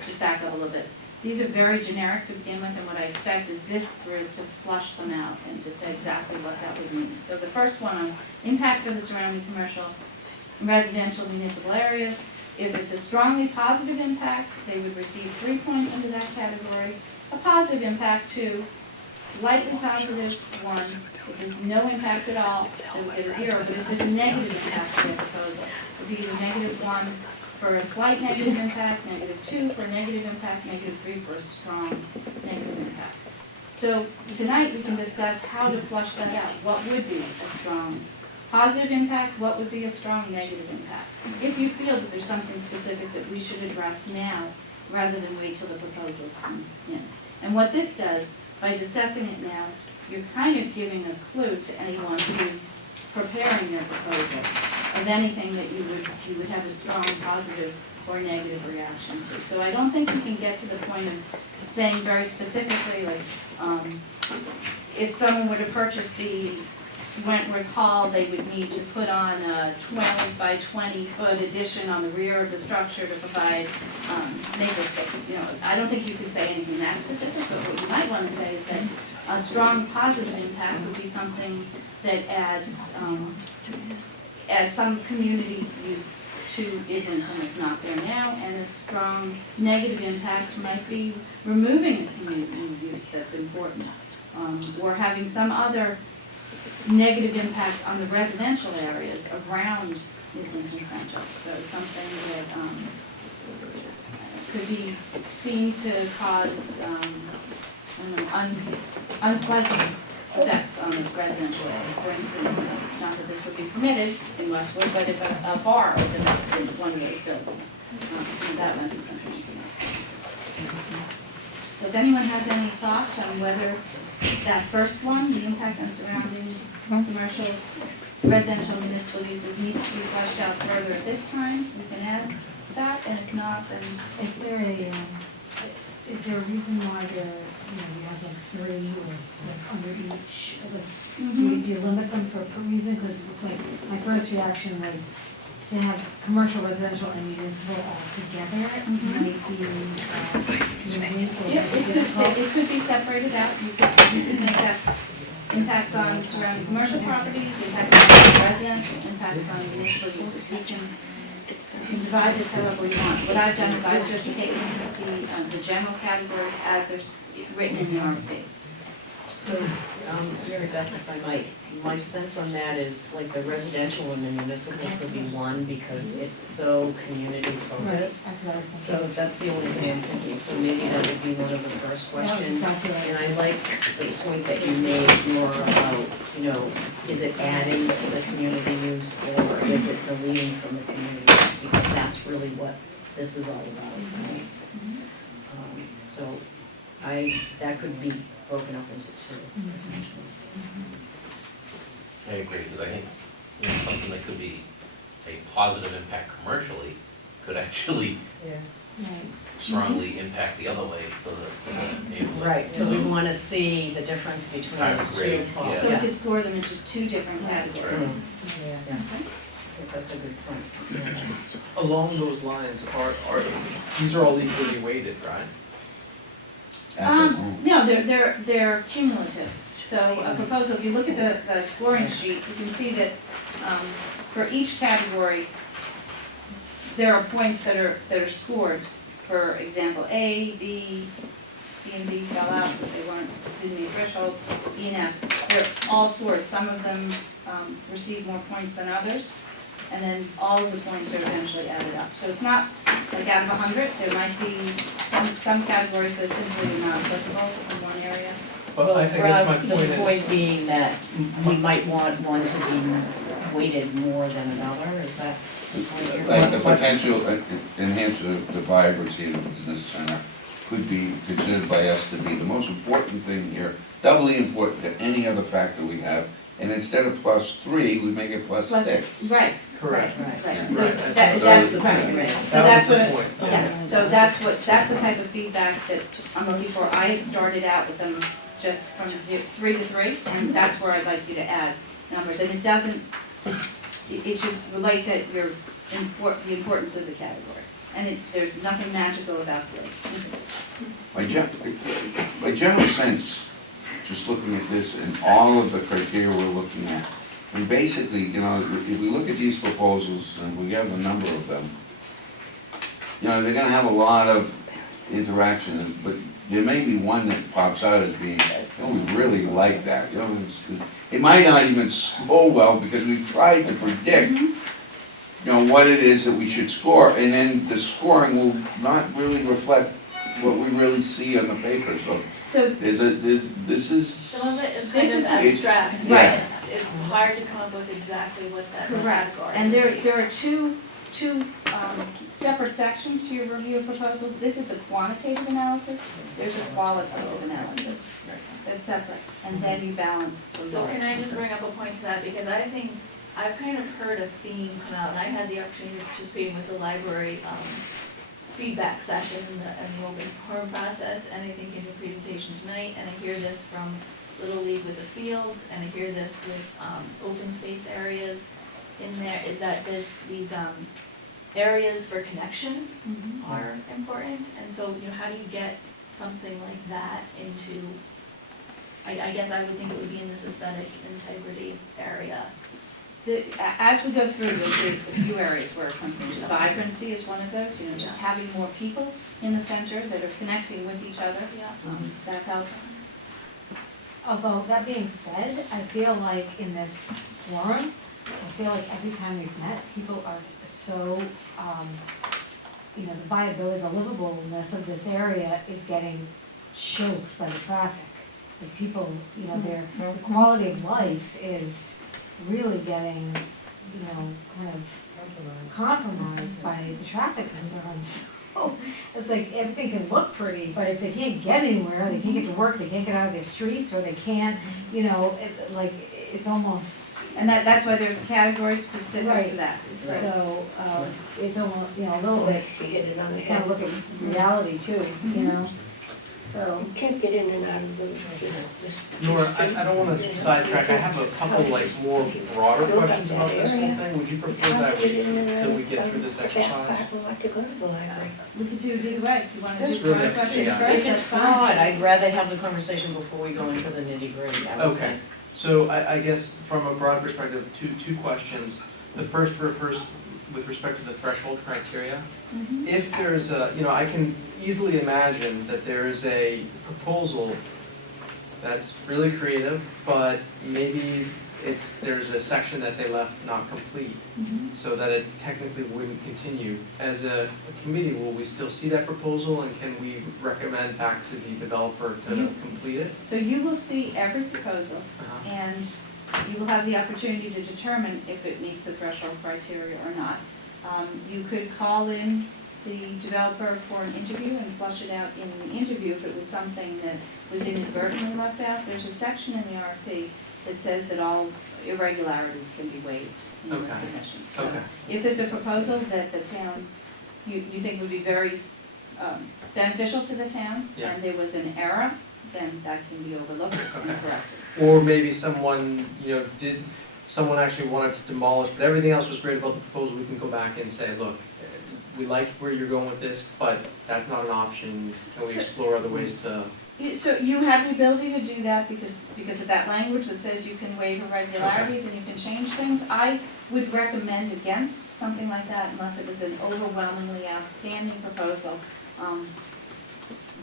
just back up a little bit, these are very generic to begin with, and what I expect is this group to flush them out and to say exactly what that would mean. So the first one on impact for the surrounding commercial, residential, municipal areas. If it's a strongly positive impact, they would receive 3 points under that category. A positive impact, 2. Slightly positive, 1. If there's no impact at all, they would get a 0. But if there's a negative impact to their proposal, it would be either negative 1 for a slight negative impact, negative 2 for a negative impact, negative 3 for a strong negative impact. So tonight we can discuss how to flush that out. What would be a strong positive impact? What would be a strong negative impact? If you feel that there's something specific that we should address now, rather than wait till the proposals come in. And what this does, by discussing it now, you're kind of giving a clue to anyone who's preparing their proposal of anything that you would have a strong positive or negative reaction to. So I don't think you can get to the point of saying very specifically, like, if someone were to purchase the Wentworth Hall, they would need to put on a 20 by 20 foot addition on the rear of the structure to provide makerspace. You know, I don't think you could say anything that specific, but what you might want to say is that a strong positive impact would be something that adds some community use to Islington that's not there now, and a strong negative impact might be removing a community use that's important, or having some other negative impact on the residential areas around Islington Center. So something that could be seen to cause unpleasant effects on the residential area. For instance, not that this would be permitted in Westwood, but if a bar opened up in one of those buildings, that might be something. So if anyone has any thoughts on whether that first one, the impact on surrounding commercial, residential, municipal uses, needs to be fleshed out further at this time, we can add that, and if not, then Is there a reason why you have like 3 or like under each? Do you limit them for a reason? Because my first reaction was to have commercial, residential, and municipal all together might be it could be separated out. You could make that impacts on surrounding commercial properties, impacts on residential, impacts on municipal uses. You can divide this however you want. What I've done is I've just taken the general categories as they're written in the RFP. So, Mary Beth, if I might, my sense on that is like the residential and the municipal could be one because it's so community focused. So that's the only thing I'm thinking, so maybe that would be one of the first questions. And I like the point that you made more about, is it adding to the community use or is it deleting from the community use? Because that's really what this is all about, right? So that could be broken up into 2 potentially. I agree, because I think, something that could be a positive impact commercially could actually strongly impact the other way for the neighborhood. Right, so we want to see the difference between those 2. Yeah. So we could score them into 2 different categories. Yeah. That's a good point. Along those lines, these are all equally weighted, right? No, they're cumulative. So a proposal, if you look at the scoring sheet, you can see that for each category, there are points that are scored. For example, A, B, C, and D fell out because they didn't meet threshold. E and F, they're all scored. Some of them receive more points than others, and then all of the points are eventually added up. So it's not like out of 100. There might be some categories that simply are not applicable in one area. But I guess my point The is, point being that we might want one to be weighted more than another, is that the point here? Like the potential enhance the vibrancy of the business center could be considered by us to be the most important thing here, doubly important than any other factor we have. And instead of +3, we make it +6. Right. correct. Right. So Right. that's the Right, point. right. So that's That was what, the point. yes, so that's the type of feedback that I'm looking for. I have started out with them just from 3 to 3, and that's where I'd like you to add numbers. And it doesn't, it should relate to the importance of the category. And there's nothing magical about this. My general sense, just looking at this and all of the criteria we're looking at, and basically, if we look at these proposals, and we have a number of them, they're gonna have a lot of interaction, but there may be one that pops out as being, we really like that, it might not even score well, because we've tried to predict, what it is that we should score, and then the scoring will not really reflect what we really see on the paper, So this is. Some of it is This is kind of abstract, right. it's hard to come up with exactly what that Correct. category And is. there are two separate sections to your review of proposals. This is the quantitative analysis, there's a qualitative analysis. That's separate, and then you balance the So lower. can I just bring up a point to that, because I think I've kind of heard a theme come out, and I had the opportunity of participating with the library, feedback session and the open forum process, and I think in your presentation tonight, and I hear this from Little League with the fields, and I hear this with, open space areas in there, is that there's these, areas for connection are important, and so, how do you get something like that into, I guess I would think it would be in this aesthetic integrity area. As we go through, you'll see a few areas where it comes into vibrancy is one of those, just having more people in the center that are connecting with each other. Yeah. That helps. Although, that being said, I feel like in this forum, I feel like every time we've met, people are so, the viability, the livableness of this area is getting choked by the traffic. The people, the quality of life is really getting, kind of compromised by the traffic concerns. So it's like everything can look pretty, but if they can't get anywhere, they can't get to work, they can't get out of their streets, or they can't, it's almost. And that's why there's categories specific to that. So, it's almost, a little bit, kind of look at reality too, so. You can't get in and out of the. Nora, I don't wanna sidetrack, I have a couple more broader questions about this whole thing, would you prefer that we, till we get through this exercise? Like to go to the library. We could do it either way. If you want to That's do really broad questions interesting. first, If that's it's fine. broad, I'd rather have the conversation before we go into the nitty-gritty. Okay, so I guess from a broad perspective, two questions. The first refers with respect to the threshold criteria. If there's a, I can easily imagine that there is a proposal that's really creative, but maybe there's a section that they left not complete, so that it technically wouldn't continue. As a committee, will we still see that proposal, and can we recommend back to the developer to complete it? So you will see every proposal, and you will have the opportunity to determine if it meets the threshold criteria or not. You could call in the developer for an interview and flush it out in the interview if it was something that was inadvertently left out. There's a section in the RFP that says that all irregularities can be waived in the submission. So if there's a proposal that the town, you think would be very beneficial to the town, and there was an error, then that can be overlooked and corrected. Or maybe someone, someone actually wanted to demolish, but everything else was great about the proposal, we can go back and say, look, we like where you're going with this, but that's not an option, can we explore other ways to? So you have the ability to do that because of that language that says you can waive irregularities and you can change things. I would recommend against something like that unless it was an overwhelmingly outstanding proposal.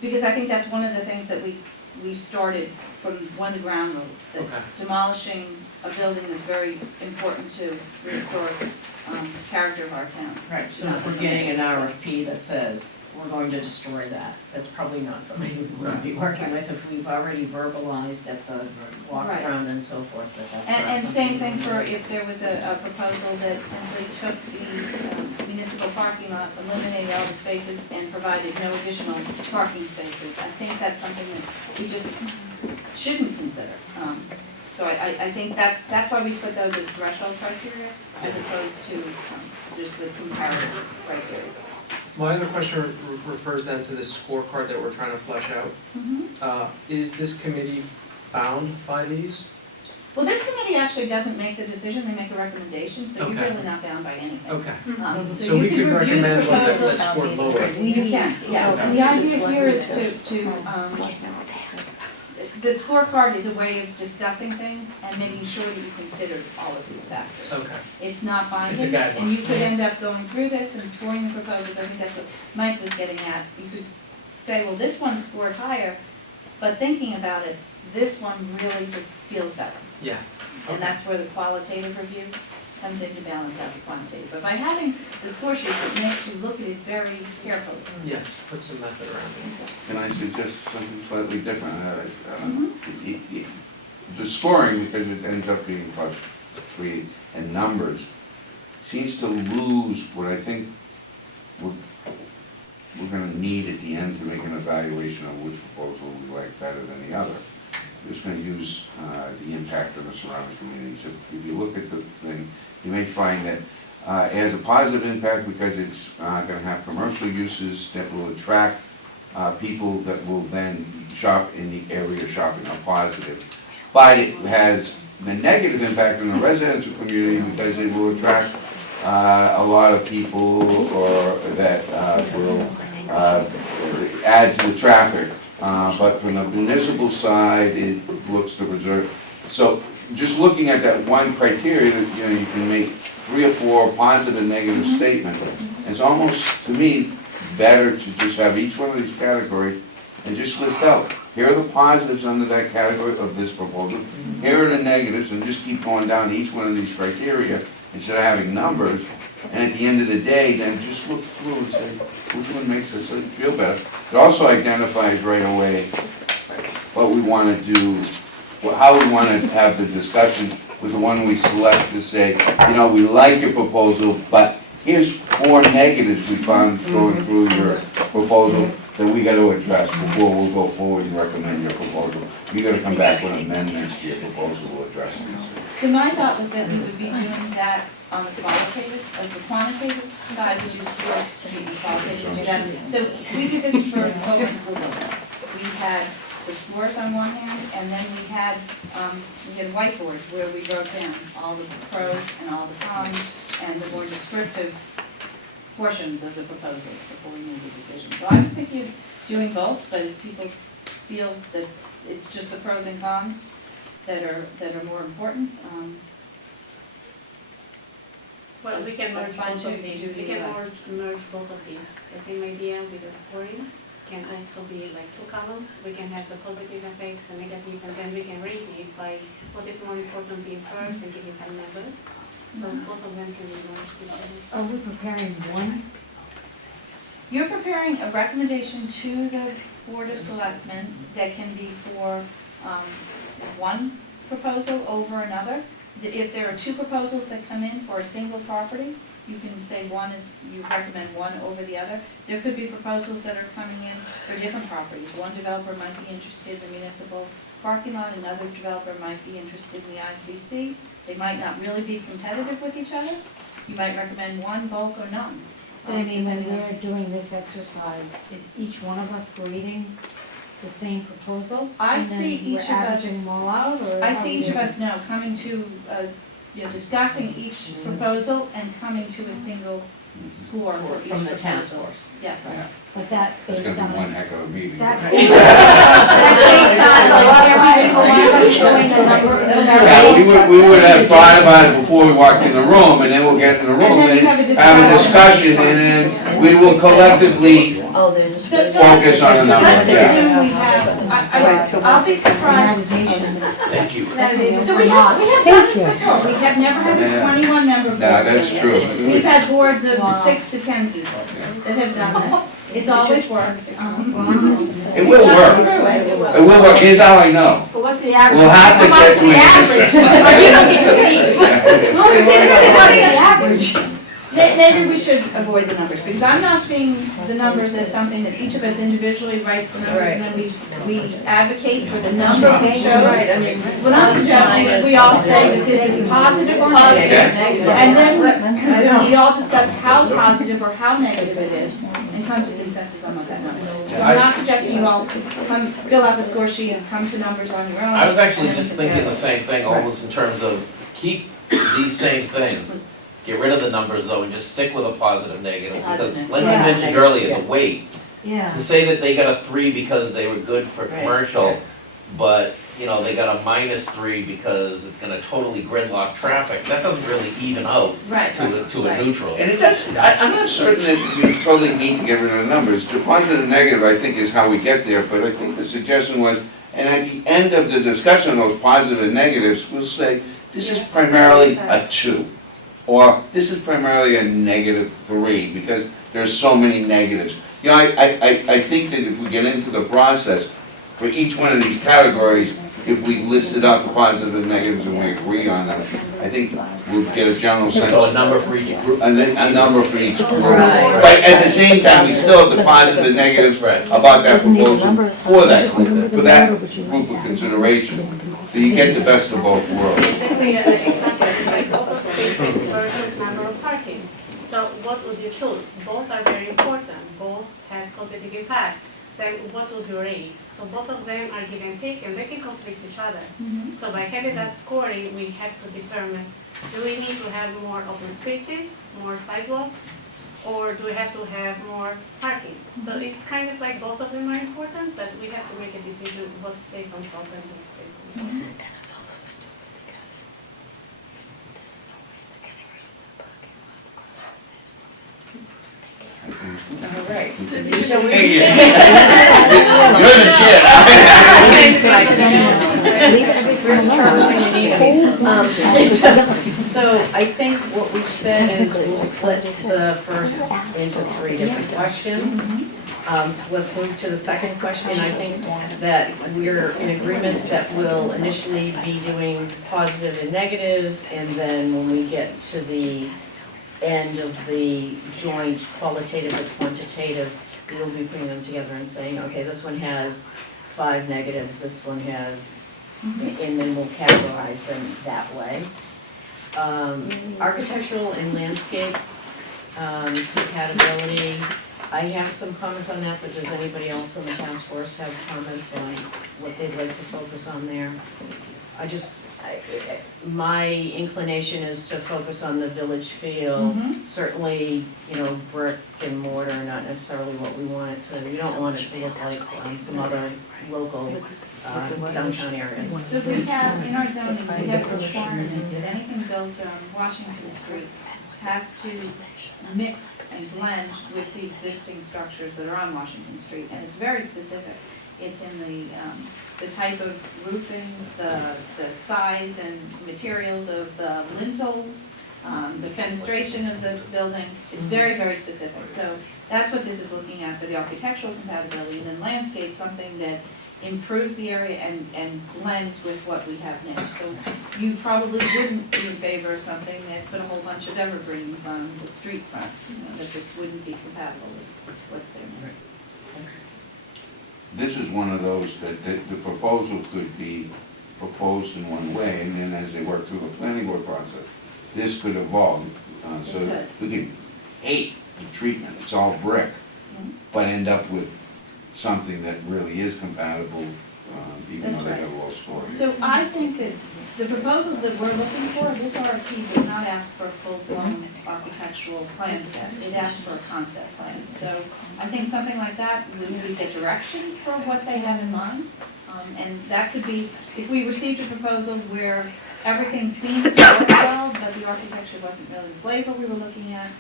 Because I think that's one of the things that we started from one of the ground rules, that demolishing a building that's very important to the historic character of our town. Right, so if we're getting an RFP that says we're going to destroy that, that's probably not something we would be working with if we've already verbalized at the walk around and so forth that that's not And same something thing for if there was a proposal that simply took the municipal parking lot, eliminated all the spaces and provided no additional parking spaces. I think that's something that we just shouldn't consider. So I think that's why we put those as threshold criteria as opposed to just the comparative criteria. My other question refers then to this scorecard that we're trying to flesh out. Is this committee bound by these? Well, this committee actually doesn't make the decision, they make a recommendation, so you're really not bound by anything. Okay. So we you could can review the recommend one proposals. that's scored lower. You can, yes. And the idea here is to the scorecard is a way of discussing things and making sure that you considered all of these factors. Okay. It's not binding. It's a guideline. And you could end up going through this and scoring the proposals, I think that's what Mike was getting at. You could say, well, this one scored higher, but thinking about it, this one really just feels better. Yeah. And that's where the qualitative review comes in to balance out the quantitative. But by having the score sheets, it makes you look at it very carefully. Yes, put some method around it. Can I suggest something slightly different? The scoring, because it ends up being plus 3 and numbers, seems to lose what I think we're gonna need at the end to make an evaluation of which proposal we like better than the other. just gonna use, the impact on the surrounding communities. If you look at the thing, you may find that, it has a positive impact because it's, gonna have commercial uses that will attract, people that will then shop in the area shopping are positive. But it has a negative impact on the residential community because it will attract, a lot of people or that, will, add to the traffic. But from the municipal side, it looks to preserve. So just looking at that one criteria, you know, you can make 3 or 4 positive and negative statements. It's almost, to me, better to just have each one of these categories and just list out, here are the positives under that category of this proposal, here are the negatives, and just keep going down each one of these criteria instead of having numbers. And at the end of the day, then just look through and say, which one makes us feel better? It also identifies right away what we want to do, how we want to have the discussion with the one we select to say, you know, we like your proposal, but here's 4 negatives we found going through your proposal that we got to address before we'll go forward and recommend your proposal. You got to come back with amendments to your proposal to address these. So my thought was that we would be doing that on the qualitative, the quantitative side, which is supposed to be qualitative, we do that. So we did this for Logan School Building. We had the scores on one hand, and then we had whiteboards where we wrote down all the pros and all the cons and the more descriptive portions of the proposals before we made the decision. So I was thinking of doing both, but if people feel that it's just the pros and cons that are more important, Well, we can merge that's fine both of too. these, we can merge both of these. The same idea with the scoring can also be like 2 columns. We can have the positive effect, the negative, and then we can rate it by what is more important being first and give you some numbers. So both of them can be merged together. Are we preparing one? You're preparing a recommendation to the Board of Selectmen that can be for one proposal over another. If there are 2 proposals that come in for a single property, you can say you recommend one over the other. There could be proposals that are coming in for different properties. One developer might be interested in the municipal parking lot, another developer might be interested in the ICC. They might not really be competitive with each other. You might recommend one, both, or none. But I mean, when we're doing this exercise, is each one of us grading the same proposal? I see each of And then we're us- averaging them all out, or? I how see are each we of us now coming to, discussing each proposal and coming to a single score for each proposal. From the task force. Yes. But that's It's based gonna be one on, heck of a meeting. that's based on every single one of us showing the number. Yeah, we would have thought about it before we walked in the room, and then we'll get in the room And then and you have a have a discussion, and then we will collectively Oh, there's. So focus on a number, let's yeah. assume we have, I'll be surprised. Thank you. So we have done this before, we have never had a Yeah. 21 member board. No, that's true. We've had boards of 6 to 10 people that have done this. It's always worked. It will work. It will work, here's how I know. But what's the average? We'll have to get to an Or you don't get to leave. Well, we say, What's what the is average? Maybe we should avoid the numbers, because I'm not seeing the numbers as something that each of us individually writes the numbers, and then we advocate for the number we chose. What I'm suggesting is we all say that this is positive or negative, and then we all discuss how positive or how negative it is, and come to consensus on what that number is. So I'm not suggesting you all come, fill out the score sheet and come to numbers on your own. I was actually and then just compare thinking the them. same thing, almost in terms of keep these same things. Get rid of the numbers though, and just stick with a positive, negative, because Positive. like you Yeah. mentioned earlier, the weight. Yeah. To say that they got a 3 because they were good for Right. commercial, but, you know, they got a -3 because it's gonna totally gridlock traffic, that doesn't really even out Right. to a neutral. And it doesn't, I'm not certain that you totally need to get rid of the numbers. The positive and negative, I think, is how we get there, but I think the suggestion was, and at the end of the discussion of those positive and negatives, we'll say, this is primarily a 2. Or this is primarily a -3 because there's so many negatives. You know, I think that if we get into the process, for each one of these categories, if we listed out the positives and negatives and we agree on that, I think we'll get a general sense. So a number for each group. A number for each group. Right. But at the same time, we still have the positive and negatives Right. about that proposal for that group, for that group of consideration. So you get the best of both worlds. Basically, an example is like open spaces versus number of parking. So what would you choose? Both are very important, both have positive impact. Then what would you rate? So both of them are give and take and they can conflict each other. So by having that scoring, we have to determine, do we need to have more open spaces, more sidewalks, or do we have to have more parking? So it's kind of like both of them are important, but we have to make a decision what stays on top and what stays on bottom. All right. Hey, you're the chair. So I think what we've said is we'll split the first into 3 different questions. So let's move to the second question. I think that we're in agreement that we'll initially be doing positive and negatives, and then when we get to the end of the joint qualitative or quantitative, we'll be putting them together and saying, okay, this one has 5 negatives, this one has, and then we'll categorize them that way. Architectural and landscape compatibility, I have some comments on that, but does anybody else on the task force have comments on what they'd like to focus on there? My inclination is to focus on the village feel. Certainly, brick and mortar, not necessarily what we want it to, we don't want it to look like some other local downtown areas. So we have, in our zoning, we have a requirement that anything built on Washington Street has to mix and blend with the existing structures that are on Washington Street, and it's very specific. It's in the type of roofing, the size and materials of the lintels, the fenestration of the building. It's very, very specific. So that's what this is looking at for the architectural compatibility, and then landscape, something that improves the area and blends with what we have now. So you probably wouldn't be in favor of something that put a whole bunch of evergreens on the street front, that just wouldn't be compatible with what's there now. This is one of those that the proposal could be proposed in one way, and then as they work through the planning board process, this could evolve. So we could hate the treatment, it's all brick, but end up with something that really is compatible, even though they have low scores. So I think that the proposals that we're looking for, this RFP does not ask for a full-blown architectural plan set. It asks for a concept plan. So I think something like that would be the direction for what they have in mind. And that could be, if we received a proposal where everything seemed to work well, but the architecture wasn't really the flavor we were looking at,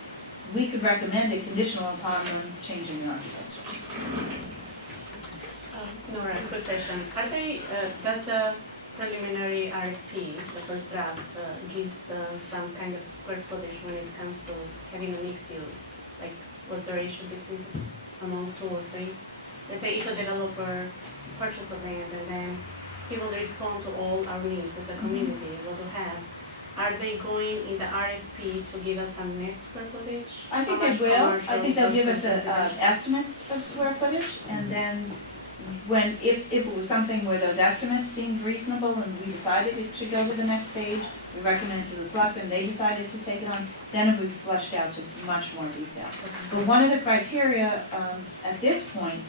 we could recommend a conditional upon them changing the architecture. Nora, quick question. Are they, does the preliminary RFP, the first draft, gives some kind of square footage when it comes to having a mixed use? Like, what's the ratio between among 2 or 3? Let's say if a developer purchases a land and then he will respond to all our needs as a community, what to have. Are they going in the RFP to give us some net square footage? I think they will. I think they'll give us estimates of square footage, and then if it was something where those estimates seemed reasonable and we decided it should go to the next stage, we recommended to the selectmen, they decided to take it on, then it would be fleshed out to much more detail. But one of the criteria at this point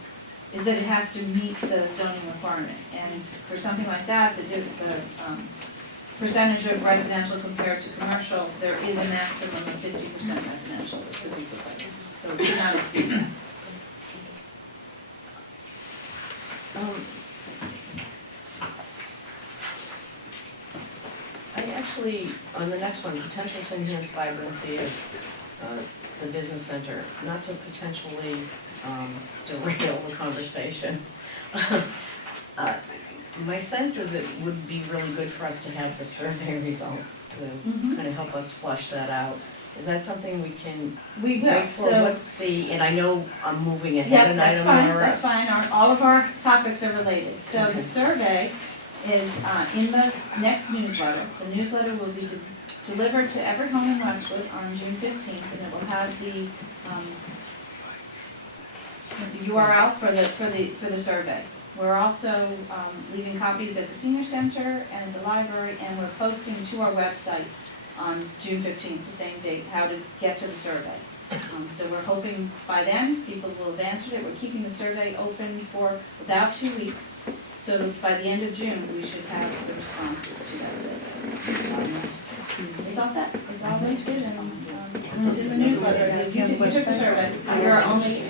is that it has to meet the zoning requirement, and for something like that, the percentage of residential compared to commercial, there is a maximum of 50% residential that could be proposed, so we should not exceed that. I actually, on the next one, potential to enhance vibrancy of the business center, not to potentially derail the conversation. My sense is it would be really good for us to have the survey results to kind of help us flush that out. Is that something we can We will, wait for? so. What's the, and I know I'm moving ahead Yep, and I that's don't know. fine, that's fine, all of our topics are related. So the survey is in the next newsletter. The newsletter will be delivered to every home in Westwood on June 15th, and it will have the URL for the survey. We're also leaving copies at the senior center and at the library, and we're posting to our website on June 15th, the same date, how to get to the survey. So we're hoping by then people will have answered it. We're keeping the survey open for about 2 weeks, so that by the end of June we should have the responses to that survey. It's all set. It's all been good, and it's in the newsletter. If you took the survey, you're our only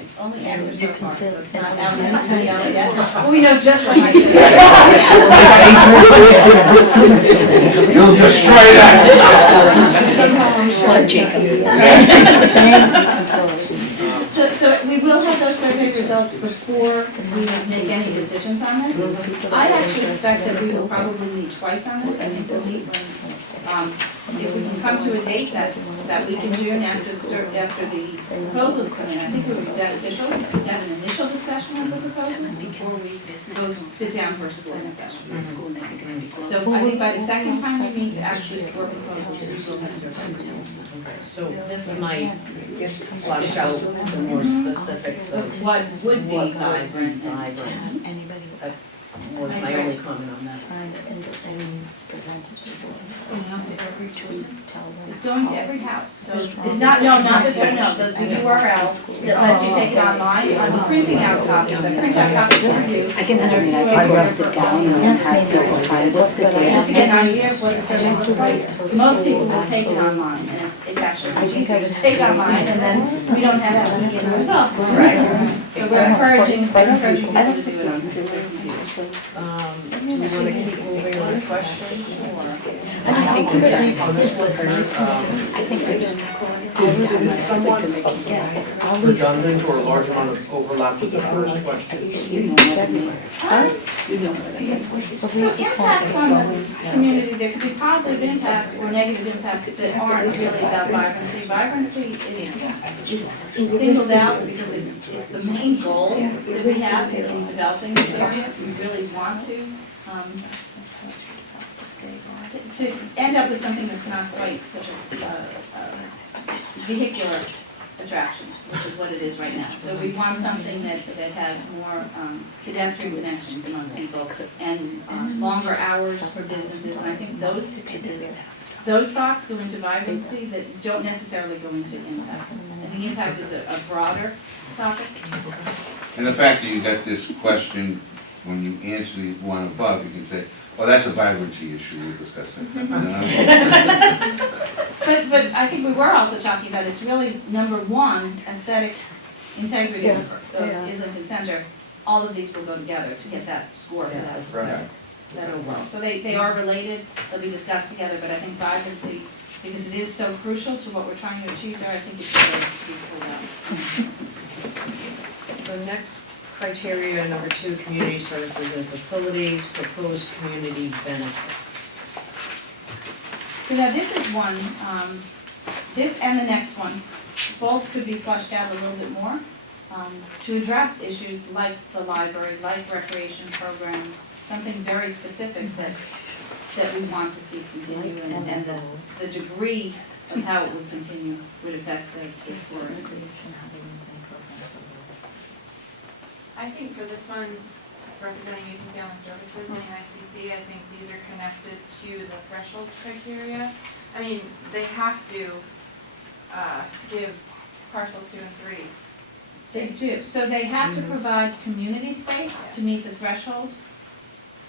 answer so far, so it's not out there to be out yet. Well, we know just what I said. You'll destroy So we will have those survey results before we make any decisions on this. I actually expect that we will probably meet twice on this. I think we'll meet when, if we can come to a date that week in June after the proposals come in, I think it would be beneficial to have an initial discussion on the proposals before we go sit down for a schooling session. So I think by the second time we meet to actually score proposals, we will have survey results. So this might flush out the more specifics of What would be vibrant. Was my only comment on that. It's going to every house, so it's not the URL that lets you take it online. I'm printing out copies, I print out copies for you. I wrote it down and had people sign what's the date? Just to get an idea of what the survey looks like. Most people will take it online, and it's actually much easier to take online, and then we don't have to key in the results. Right. So we're encouraging people to do it on their computers. Do you want to keep moving on questions or? Is it somewhat redundant or a large amount of overlap with the first question? So impacts on the community, there could be positive impacts or negative impacts that aren't really about vibrancy. Vibrancy is singled out because it's the main goal that we have in developing this area. We really want to end up with something that's not quite such a vehicular attraction, which is what it is right now. So we want something that has more pedestrian connections among people and longer hours for businesses. And I think those thoughts go into vibrancy that don't necessarily go into impact. I think impact is a broader topic. And the fact that you got this question, when you answer the one above, you can say, well, that's a vibrancy issue, we'll discuss that. But I think we were also talking about, it's really, number one, aesthetic integrity of Islington Center. All of these will go together to get that score for that overall. So they are related, they'll be discussed together, but I think vibrancy, because it is so crucial to what we're trying to achieve there, I think it's going to be pulled out. So next criteria, number 2, community services and facilities, proposed community benefits. So now this is one, this and the next one, both could be fleshed out a little bit more to address issues like the library, like recreation programs, something very specific that we want to see continue, and the degree of how it would continue would affect the score increase. I think for this one, representing youth and family services and ICC, I think these are connected to the threshold criteria. I mean, they have to give parcel 2 and 3. They do, so they have to provide community space to meet the threshold.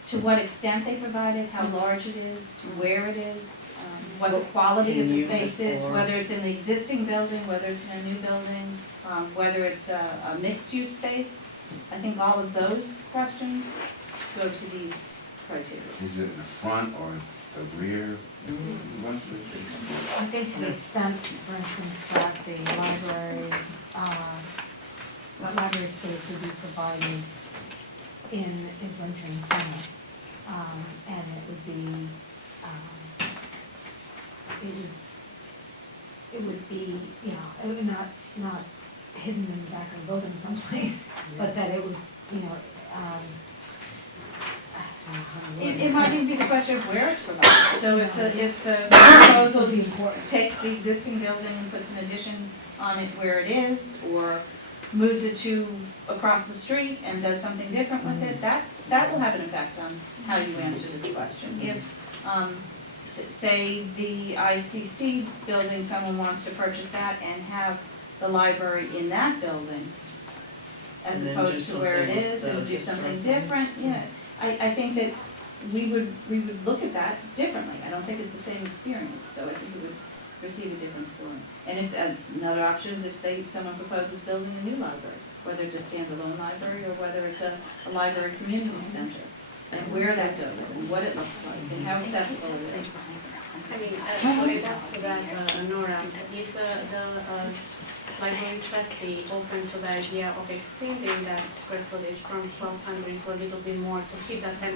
To what extent they provide it, how large it is, where it is, what the quality of the space is, whether it's in the existing building, whether it's in a new building, whether it's a mixed-use space. I think all of those questions go to these criteria. Is it in the front or the rear? I think to the extent, for instance, that the library space would be provided in Islington Center, and it would be, it would be, you know, it would not hidden in the back of the building someplace, but that it would, you know, It might where it's provided. So if the proposal takes the existing building and puts an addition on it where it is, or moves it to across the street and does something different with it, that will have an effect on how you answer this question. If, say, the ICC building, someone wants to purchase that and have the library in that building, as And then do opposed to where it something is, with and the do something historical. different, yeah. I think that we would look at that differently. I don't think it's the same experience, so I think we would receive a different scoring. And if, another option is if someone proposes building a new library, whether it's a standalone library or whether it's a library community center, and where that goes, and what it looks like, and how accessible it is. I mean, going back to that, Nora, is the library trustee open to the idea of extending that square footage from 1,200 to a little bit more to keep that 10%,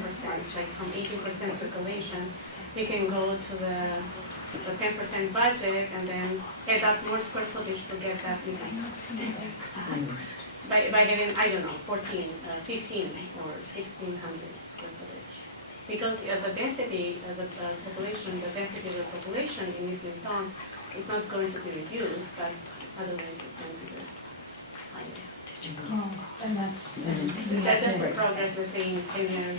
like from 18% circulation, we can go to the 10% budget and then add up more square footage to get that bigger. By having, I don't know, 14, 15 or 1,600 square footage. Because the density of the population, the density of the population in Islington is not going to be reduced, but otherwise it's going to be higher. And that's. That's just for progress within 10 years.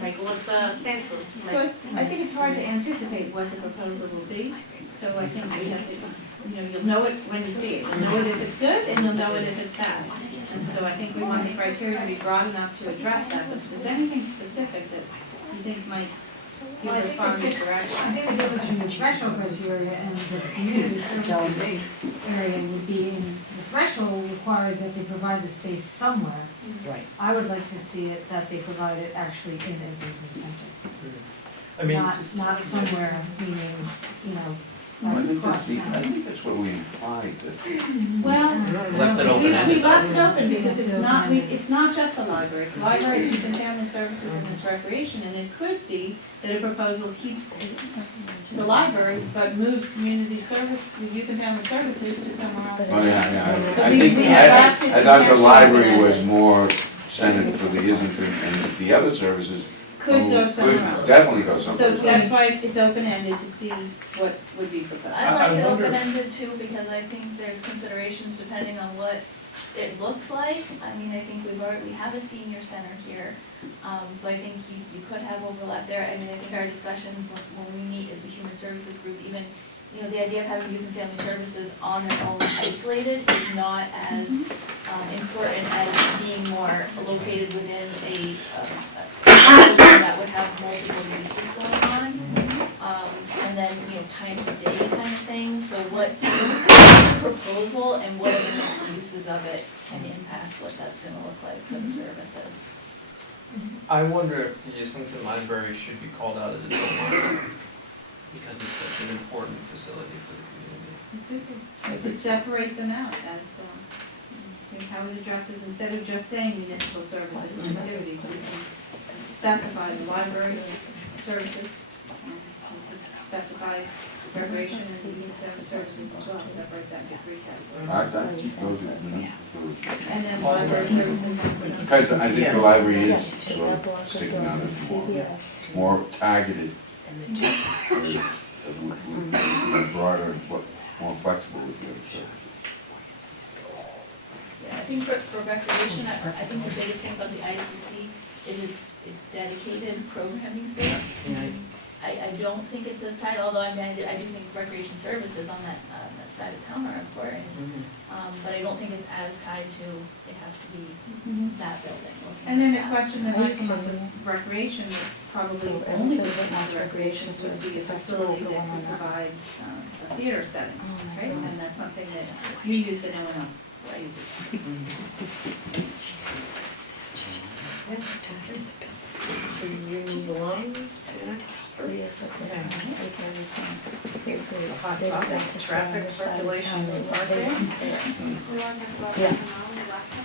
Like what's the census? So I think it's hard to anticipate what the proposal will be, so I think we have to, you'll know it when you see it. You'll know it if it's good, and you'll know it if it's bad. And so I think we want the criteria to be broad enough to address that, but if there's anything specific that you think might be a responsive direction. I think it was from the threshold criteria, and this community services area would be in, the threshold requires that they provide the space somewhere. Right. I would like to see it that they provide it actually in Islington Center. I mean, Not somewhere, meaning, I like think across town. I think that's what we implied, that Well, Left it open-ended. we left it open because it's not just the library, it's library, youth and family services, and it's recreation, and it could be that a proposal keeps the library, but moves community service, youth and family services to somewhere else. oh, yeah. So I we think, had left it I thought the potentially library was open-ended. more centered for the Islington, and the other services Could go somewhere else. definitely go So someplace that's else. why it's open-ended to see what would be proposed. I like it wonder- open-ended too, because I think there's considerations depending on what it looks like. I mean, I think we have a senior center here, so I think you could have overlap there. I mean, I think our discussions when we meet as a human services group, even, the idea of having youth and family services on their own isolated is not as important as being more located within a that would have multiple uses going on. And then, times of day kind of thing, so what the proposal and what are the next uses of it can impact what that's gonna look like for the services. I wonder if the Islington Library should be called out as its own library, because it's such an important facility for the community. We could separate them out as, how it addresses, instead of just saying municipal services and activities, we can specify the library services, specify recreation and youth and family services as well, separate that into 3 categories. I think those are municipal. And then library services. Because I think the library is sort of sticking out as more targeted, would be broader and more flexible with the other services. Yeah, I think for recreation, I think the biggest thing about the ICC is it's dedicated programming space. Right. I don't think it's as tight, although I do think recreation services on that side of town are important. But I don't think it's as tied to, it has to be that building. And then a question that might come up with recreation, probably only with recreation, would be a facility that could provide a theater setting, right? And that's something that you use that no one else uses. Should we move along to next? The hot topic, traffic circulation and parking.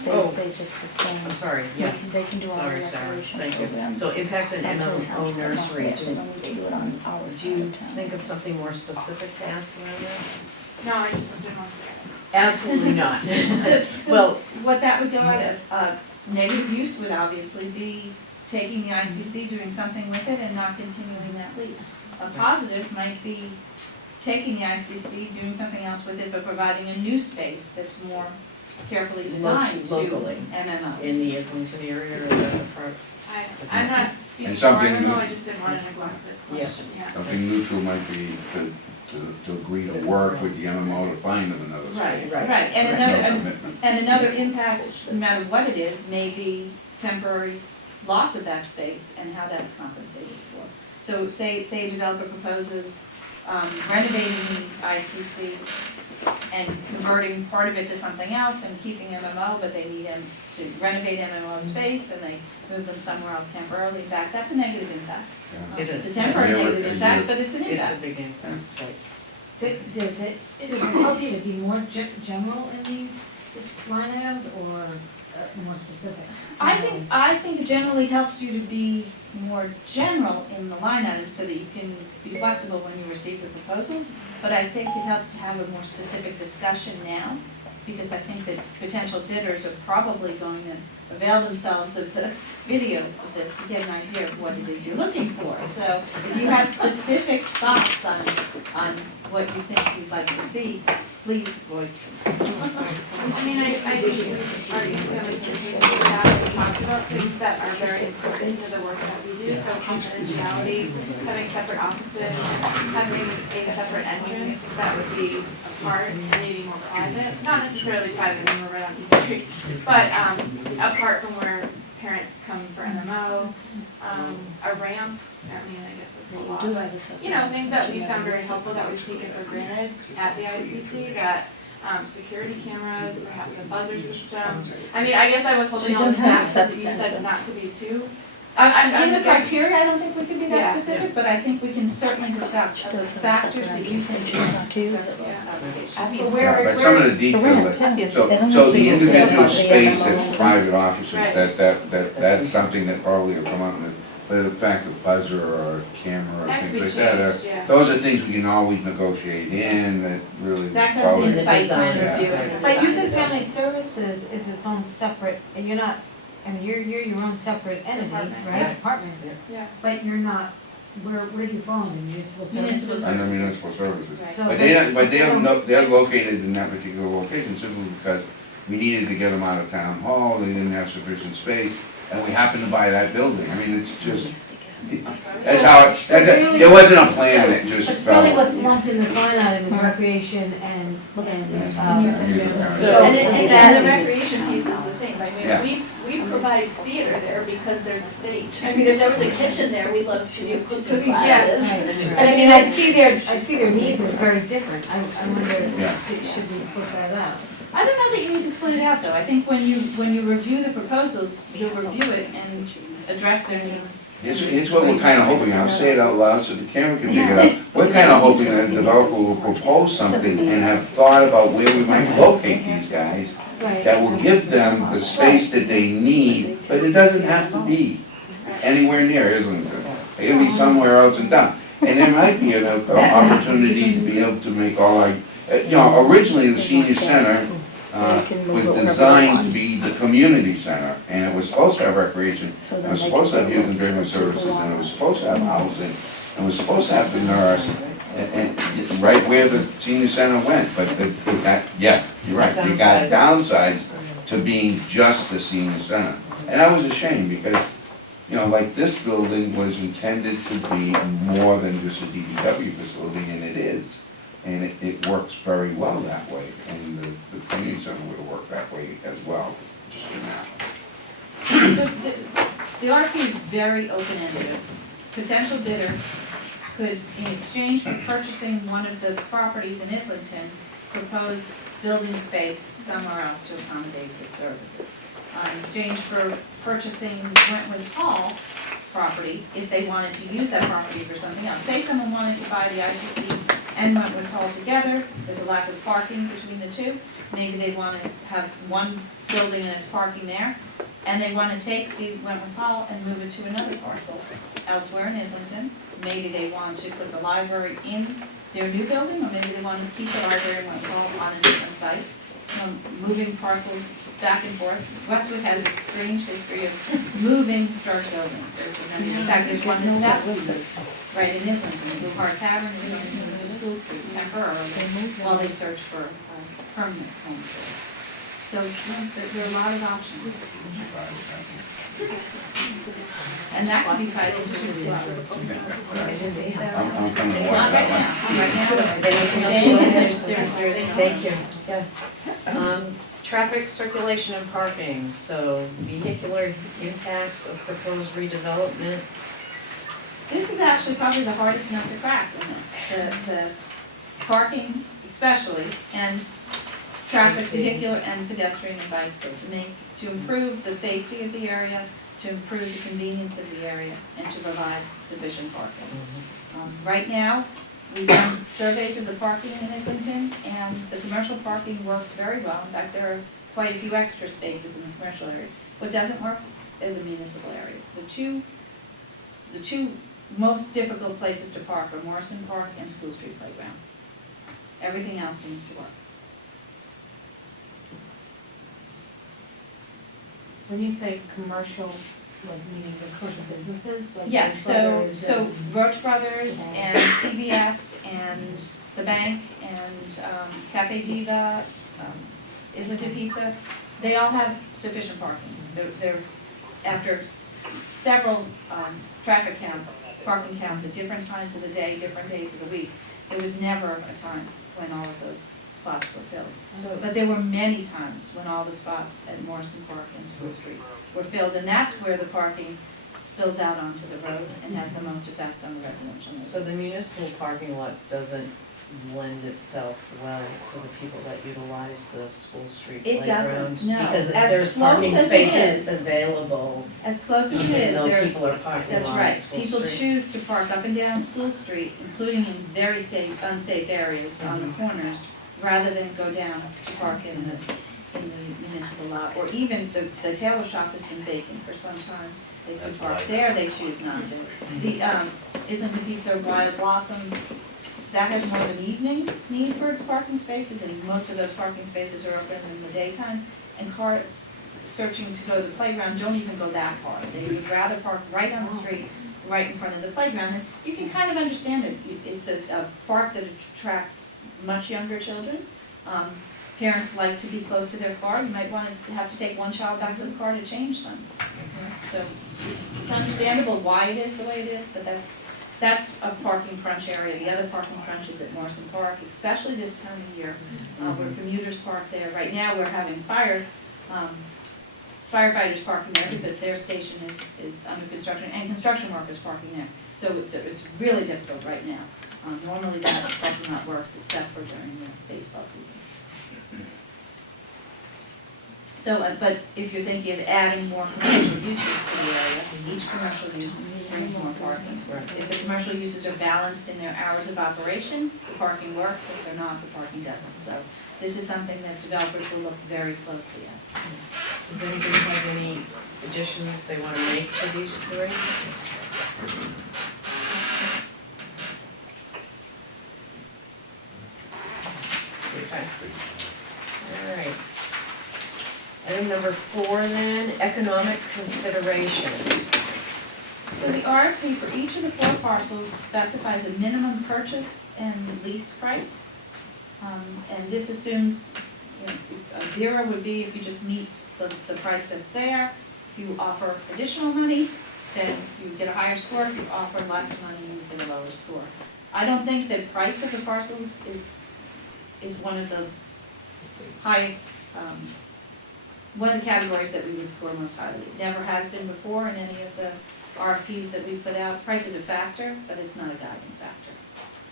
Oh, I'm sorry, yes. Sorry, Sarah, thank you. So impact an MMO nursery, do you think of something more specific to ask around that? No, I just didn't want to. Absolutely not. So Well, what that would go out of, negative use would obviously be taking the ICC, doing something with it, and not continuing that lease. A positive might be taking the ICC, doing something else with it, but providing a new space that's more carefully designed to Locally. MMO. In the Islington area or the part? I'm not speaking And for something MMO, new. I just didn't want to neglect this question, yeah. Something neutral might be to agree to work with the MMO to find them another space. Right, Right. right, and No another, commitment. and another impact, no matter what it is, may be temporary loss of that space and how that's compensated for. So say a developer proposes renovating the ICC and converting part of it to something else and keeping MMO, but they need them to renovate MMO space and they move them somewhere else temporarily. In fact, that's a negative impact. It is. It's a temporary Yeah, negative a impact, year. but it's an It's a impact. big impact, right. Does it help you to be more general in these line items or more specific? I think it generally helps you to be more general in the line items so that you can be flexible when you receive the proposals. But I think it helps to have a more specific discussion now, because I think that potential bidders are probably going to avail themselves of the video of this to get an idea of what it is you're looking for. So if you have specific thoughts on what you think you'd like to see, please voice them. I mean, I think our East Family Services staff have talked about things that are very important to the work that we do, so confidentiality, having separate offices, having a separate entrance that would be apart and maybe more private, not necessarily private when we're right on East Street, but apart from where parents come for MMO, a ramp, I mean, I guess it's a lot. You know, things that we found very helpful that we've taken for granted at the ICC, that security cameras, perhaps a buzzer system. I mean, I guess I was holding all this back because you said not to be too. In the criteria, I don't think we can be that specific, but I think we can certainly discuss the factors that you think But some of the detail, so the individual space that's private offices, that's something that probably will come up in it. But the fact of buzzer or camera or That could things be like that, changed, yeah. those are things we can always negotiate in, that really. That comes in probably- the site plan Yeah. review and the But design Youth and review. Family Services is its own separate, and you're not, I mean, you're your own separate entity, Department, right? yeah. Department. Yeah. But you're not, where do you fall in municipal services? Municipal Under services. municipal services. Right. So But they don't know, they're located in that particular location simply because we needed to get them out of town hall, they didn't have sufficient space, and we happened to buy that building. I mean, it's just, that's how it, there wasn't a plan, it just That's fell. really what's lumped in this line item is recreation and. So, and the recreation piece is the same, I Yeah. mean, we provide theater there because there's a stage. I mean, if there was a kitchen there, we'd love to do cooking classes. And I mean, I see their needs as very different, I wonder, Yeah. should we split that out? I don't know that you need to split it out though. I think when you review the proposals, you'll review it and address their needs. It's what we're kind of hoping, I'll say it out loud so the camera can pick it up. We're kind of hoping that the developer will propose something and have thought about where we might locate these guys that will give them the space that they need, but it doesn't have to be anywhere near Islington. It can be somewhere else in town. And there might be an opportunity to be able to make all our, originally the senior center was designed to be the community center, and it was supposed to have recreation, it was supposed to have youth and family services, and it was supposed to have housing, and it was supposed to have the nurse, and right where the senior center went, but you're right, they got downsized to being just the senior center. And that was a shame, because, like this building was intended to be more than just a DPW facility, and it is. And it works very well that way, and the community center will work that way as well, just in that. So the RFP is very open-ended. Potential bidder could, in exchange for purchasing one of the properties in Islington, propose building space somewhere else to accommodate the services. In exchange for purchasing Wentworth Hall property, if they wanted to use that property for something else. Say someone wanted to buy the ICC and Wentworth Hall together, there's a lack of parking between the two. Maybe they want to have one building and its parking there, and they want to take the Wentworth Hall and move it to another parcel elsewhere in Islington. Maybe they want to put the library in their new building, or maybe they want to keep the library in Wentworth Hall on a different site. Moving parcels back and forth. Westwood has a strange history of moving historic buildings. In fact, there's one that's about to be moved, right in Islington, the Blue Heart Tavern is going to move to School Street temporarily while they search for a permanent home. So there are a lot of options. And that can be tied into it as well. I'm coming to watch Not right that now, right now. Thank you. Traffic circulation and parking, so vehicular impacts of proposed redevelopment. This is actually probably the hardest nut to crack in this, the parking especially, and traffic, vehicular and pedestrian and bicycle, to improve the safety of the area, to improve the convenience of the area, and to provide sufficient parking. Right now, we've done surveys of the parking in Islington, and the commercial parking works very well. In fact, there are quite a few extra spaces in the commercial areas. What doesn't work are the municipal areas. The two most difficult places to park are Morrison Park and School Street Playground. Everything else seems to work. When you say commercial, like meaning the commercial businesses, like. Yes, so Roach Brothers and CVS and the bank and Cafe Diva, Islington Pizza, they all have sufficient parking. They're after several traffic counts, parking counts at different times of the day, different days of the week. There was never a time when all of those spots were filled. But there were many times when all the spots at Morrison Park and School Street were filled, and that's where the parking spills out onto the road and has the most effect on the residential neighborhoods. So the municipal parking lot doesn't lend itself well to the people that utilize the School Street It playground? doesn't, no. Because As there's close parking as it spaces is. available. As close as it Even is, though there, people are parking that's on right. School People Street. choose to park up and down School Street, including in very safe, unsafe areas on the corners, rather than go down to park in the municipal lot. Or even the tailor shop has been vacant for some time. They could That's park right. there, they choose not to. The Islington Pizza Wild Blossom, that has more of an evening need for its parking spaces, and most of those parking spaces are open in the daytime. And cars searching to go to the playground don't even go that far. They would rather park right on the street, right in front of the playground. And you can kind of understand it. It's a park that attracts much younger children. Parents like to be close to their car. You might want to have to take one child back to the car to change them. So it's understandable why it is the way it is, but that's a parking crunch area. The other parking crunch is at Morrison Park, especially this time of year, where commuters park there. Right now, we're having firefighters parking there because their station is under construction, and construction workers parking there. So it's really difficult right now. Normally that parking lot works except for during the baseball season. So, but if you're thinking of adding more commercial uses to the area, each commercial use brings more parking. If the commercial uses are balanced in their hours of operation, the parking works. If they're not, the parking doesn't. So this is something that developers will look very closely at. Does anybody have any additions they want to make to these three? Okay. All right. Item number 4 then, economic considerations. So the RFP for each of the 4 parcels specifies a minimum purchase and lease price. And this assumes, a 0 would be if you just meet the price that's there. If you offer additional money, then you get a higher score. If you offer less money, you get a lower score. I don't think that price of the parcels is one of the highest, one of the categories that we would score most highly. It never has been before in any of the RFPs that we put out. Price is a factor, but it's not a guiding factor.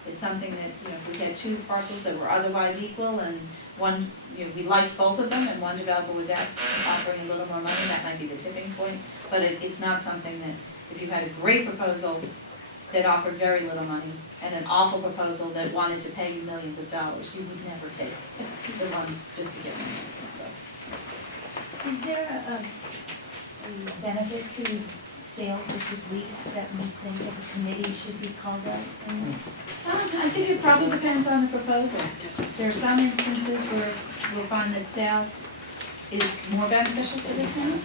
It's something that, if we had 2 parcels that were otherwise equal and one, we liked both of them and one developer was offering a little more money, that might be the tipping point. But it's not something that, if you had a great proposal that offered very little money and an awful proposal that wanted to pay you millions of dollars, you would never take the one just to get money. So. Is there a benefit to sale versus lease that we think as a committee should be called out in this? I think it probably depends on the proposal. There are some instances where we'll find that sale is more beneficial to the town,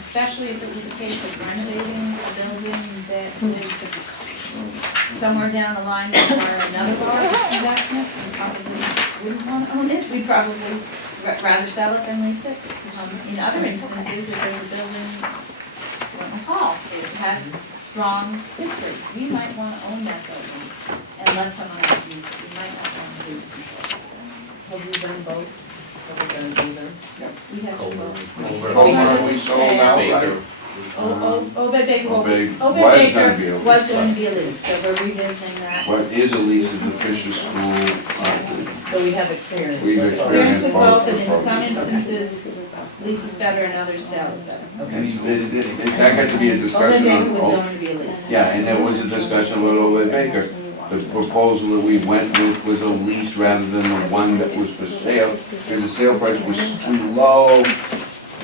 especially if it was a case of renovating a building that would somewhere down the line require another large investment. We probably wouldn't want to own it, we'd probably rather sell it than lease it. In other instances, if there's a building, Wentworth Hall, it has strong history, we might want to own that building and let someone else use it, we might not want to lose control. Have we done both? Have we done either? We have to vote. Culver, we sold out, right? Obed Baker, Obed Obed was Baker gonna be a lease. was going to be a lease, so we're revisiting that. What is a lease is the Fisher School, So we have experience. we've Experience experienced with both. both, and in some instances, lease is better and others sell is better. And that got to be a Obed discussion Baker was on, going to be a lease. yeah, and there was a discussion about Obed Baker. The proposal that we went with was a lease rather than the one that was for sale, because the sale price was too low,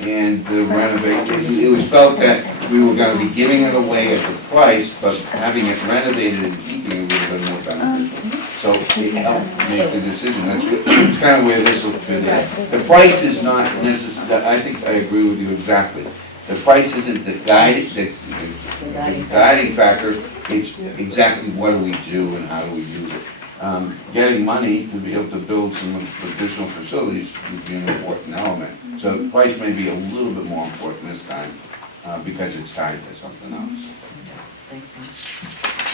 and the renovation, it was felt that we were gonna be giving it away at the price, but having it renovated and keeping it would have been more beneficial. So it helped make the decision, that's kind of where this will fit in. The price is not necessary, I think I agree with you exactly. The price isn't the guiding factor, it's exactly what do we do and how do we use it. Getting money to be able to build some additional facilities would be an important element. So the price may be a little bit more important this time, because it's tied to something else. Thanks,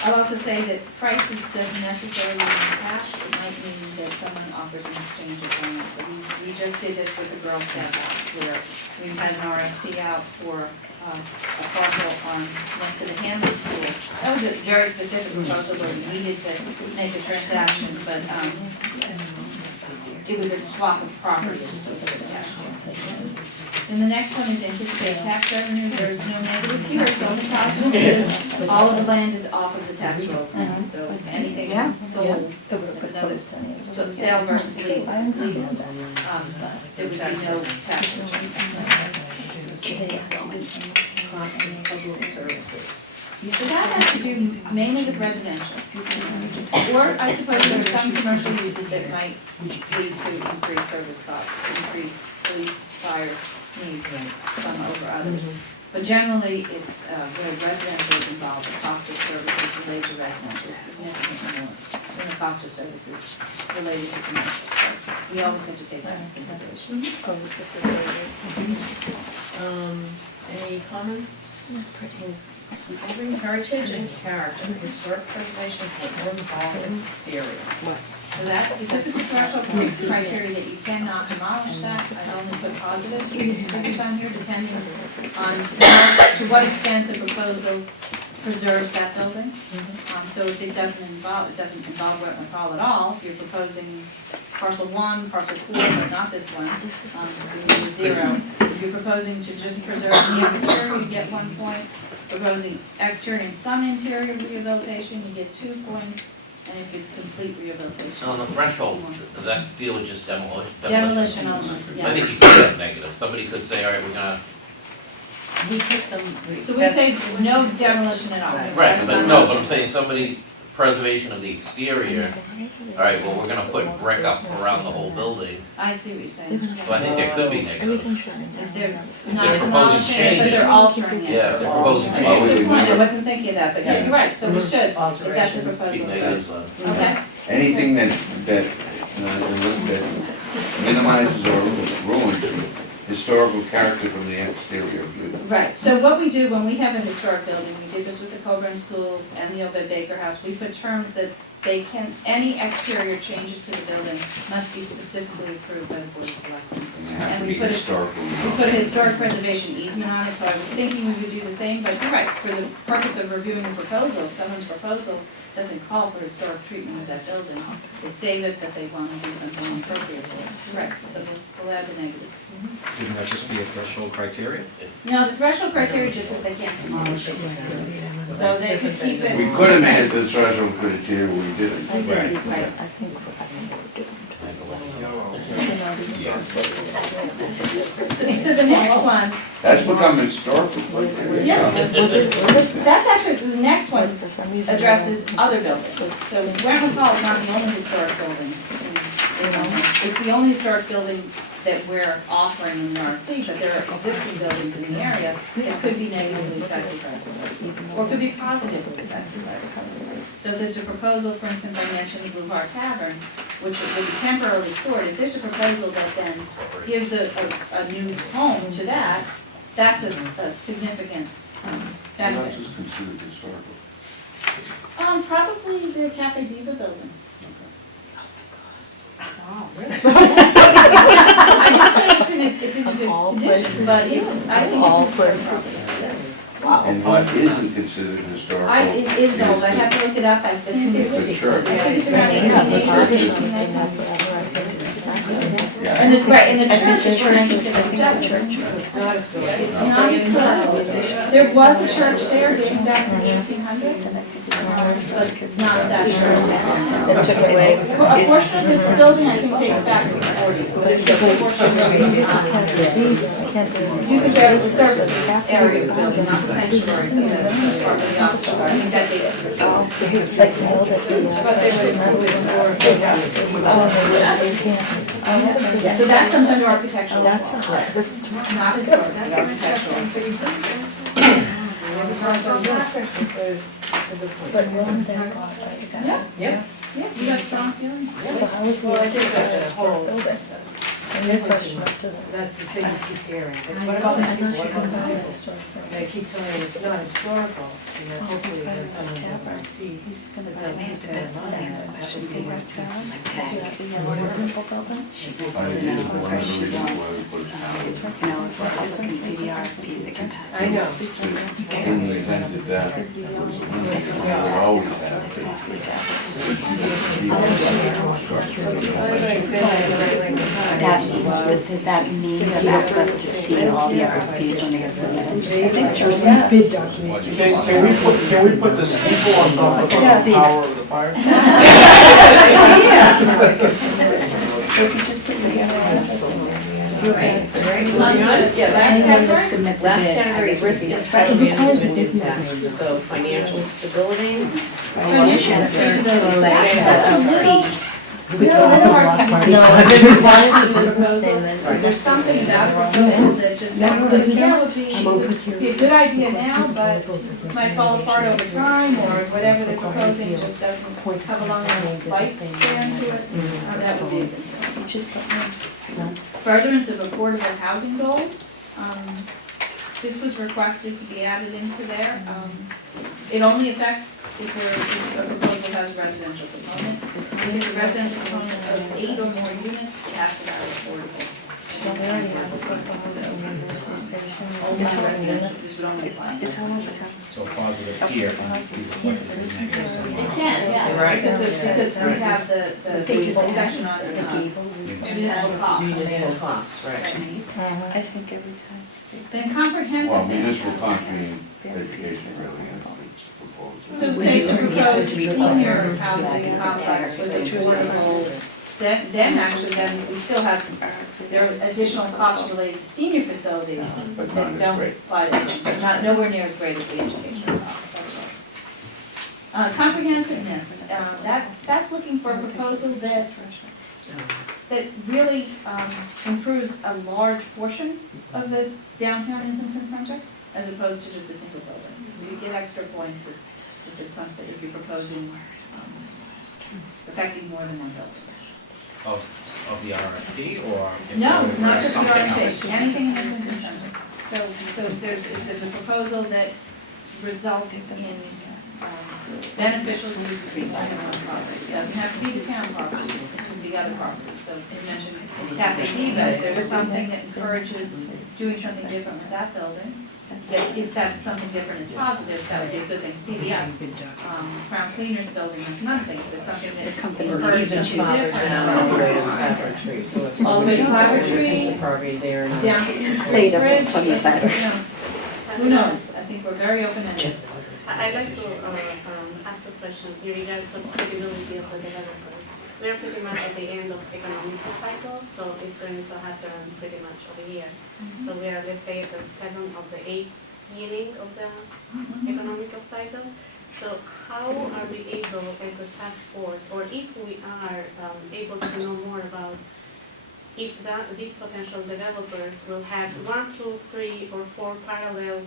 I'll also say that prices doesn't necessarily mean cash, it might mean that someone offers an exchange of donors. So we just did this with the Girl Scout house, where we had an RFP out for a parcel on, next to the Hamlin School. That was a very specific proposal where we needed to make a transaction, but it was a swap of property as opposed to a cash transaction. And the next one is anticipate tax revenue. There is no negative here, it's only positive, because all of the land is off of the tax rolls now, so anything that's sold, it's another, so sale versus lease, if it's leased, there would be no tax. Cost of public services. So that has to do mainly with residential. Or I suppose there are some commercial uses that might lead to increased service costs, increased police, fire needs, some over others. But generally, it's where residential is involved, the cost of services related to residential is significantly more than the cost of services related to commercial. So we always have to take that into consideration. Oh, this is the survey. Any comments? Preserving heritage and character, historic preservation will involve exterior. So that, because it's a threshold criteria that you cannot demolish that, I've only put positive figures on here, depending on to what extent the proposal preserves that building. So if it doesn't involve Wentworth Hall at all, if you're proposing parcel 1, parcel 4, but not this one, you get 0. If you're proposing to just preserve the exterior, you get 1 point. Proposing exterior and some interior rehabilitation, you get 2 points. And if it's complete rehabilitation. On the threshold, does that deal with just demolition? Demolition only, I think yes. you could have negative, somebody could say, all right, we're gonna, We pick them. So we say no demolition at all. Right. right, That's but not- no, but I'm saying somebody, preservation of the exterior, all right, well, we're gonna put brick up around the whole building, I see what you're saying. so I think there could be negative. If they're they're not proposing demolishing it, but changes. they're altering it. Yeah, if they're proposing That's a good changes. point, I wasn't thinking of that, but yeah, you're right, so we should, if that's a Alterations. Be proposal, negative, so, so. okay. Anything that minimizes or ruins historical character from the exterior. Right, so what we do when we have a historic building, we did this with the Coburn School and the Obed Baker House, we put terms that they can, any exterior changes to the building must be specifically approved by the Board of Selectmen. And they have And to we be put it- historical. We put a historic preservation easement on it, so I was thinking we would do the same, but you're right, for the purpose of reviewing the proposal, if someone's proposal doesn't call for historic treatment of that building, they say that they want to do something appropriate to it. Correct, we'll add the negatives. Shouldn't that just be a threshold criteria? No, the threshold criteria just says they can't demolish it. So they could keep it. We could have made it the threshold criteria, we didn't. We did, right. So the next one, That's become historical criteria. yes, that's actually, the next one addresses other buildings. So Wentworth Hall is not the only historic building. It's the only historic building that we're offering in the RFC, but there are existing buildings in the area that could be negatively affected by proposal, or could be positively affected by proposal. So if there's a proposal, for instance, I mentioned the Blue Bar Tavern, which will be temporarily stored, if there's a proposal that then gives a new home to that, that's a significant And benefit. that's what's considered historical. Probably the Cafe Diva building. Wow, really? I didn't say it's in a good condition, but I think it's in Wow. And what isn't considered historical? It is old, I have to look it up, I think The church. I think it's around 1880, Yeah. And the church is from 1957. It's not historical. There was a church there dating back to the 1800s, but not that church. They took it away. A portion of this building, I think, dates back to the 40s, but there's a portion of it. You can barely service this area of the building, not the sanctuary, but the part of the office, I think that dates to the 40s. But there was no historic. So that comes under architectural. That's not historic, that's architectural. But wasn't that Yeah. Yeah, you got strong feelings. So how is Well, I think that's a whole- building? And this question, that's the thing you keep hearing, but what about these people, what about these people? And they keep telling me it's not historical, and then hopefully when someone does an RFP, they'll keep their money, and that would be worth I did it one of the reasons why we put I know. in the event that that was we always have. Does that mean that allows us to see all the RFPs when they get submitted? Can we put the steeple on top of the power of the fire? Last category, risk and timely management impact, so financial stability. Financial stability. No, There's something about a proposal that just sounds like, yeah, would be a good idea now, but might fall apart over time, or whatever they're proposing just doesn't have a long enough lifespan to it, that would be a concern. Furtherance of affordable housing goals, this was requested to be added into there. It only affects if a proposal has a residential component. If it's a residential component of 8 or more units, it has to have affordable. So positive here, is reflected in negative somewhere It else. can, yes, Right. because we have the section on municipal costs. Municipal costs, right. I think every time. Then comprehensive. Well, municipal contract education really is proposed. So say to propose senior housing complex with affordable, then actually, then we still have, there are additional costs related to senior facilities But that not as don't great. apply to, not, nowhere near as great as the educational costs, that's right. Comprehensiveness, that's looking for a proposal that really improves a large portion of the downtown Islington Center, as opposed to just a single building. So you get extra points if it's something, if you're proposing affecting more than one building. Of the RFP or? if No, there was not just the something else? RFP, anything in Islington Center. So if there's a proposal that results in beneficial use of one property, it doesn't have to be the town property, it can be other properties. So you mentioned Cafe Diva, if there was something that encourages doing something different with that building, if that something different is positive, that would be a good thing. CVS, Crown Cleaners building, that's another thing, if there's something that encourages Even something farther different. down all the way to Flower Tree, so if All the way to Flower somebody Tree, thinks a property there. and down to East Played up Bridge, from the back. who knows? I think we're very open-ended. I'd like to ask a question in regards to credibility of the developers. We're pretty much at the end of economic cycle, so it's going to happen pretty much over here. So we are, let's say, at the 7th of the 8th meeting of the economic cycle. So how are we able as a task force, or if we are able to know more about if these potential developers will have 1, 2, 3, or 4 parallel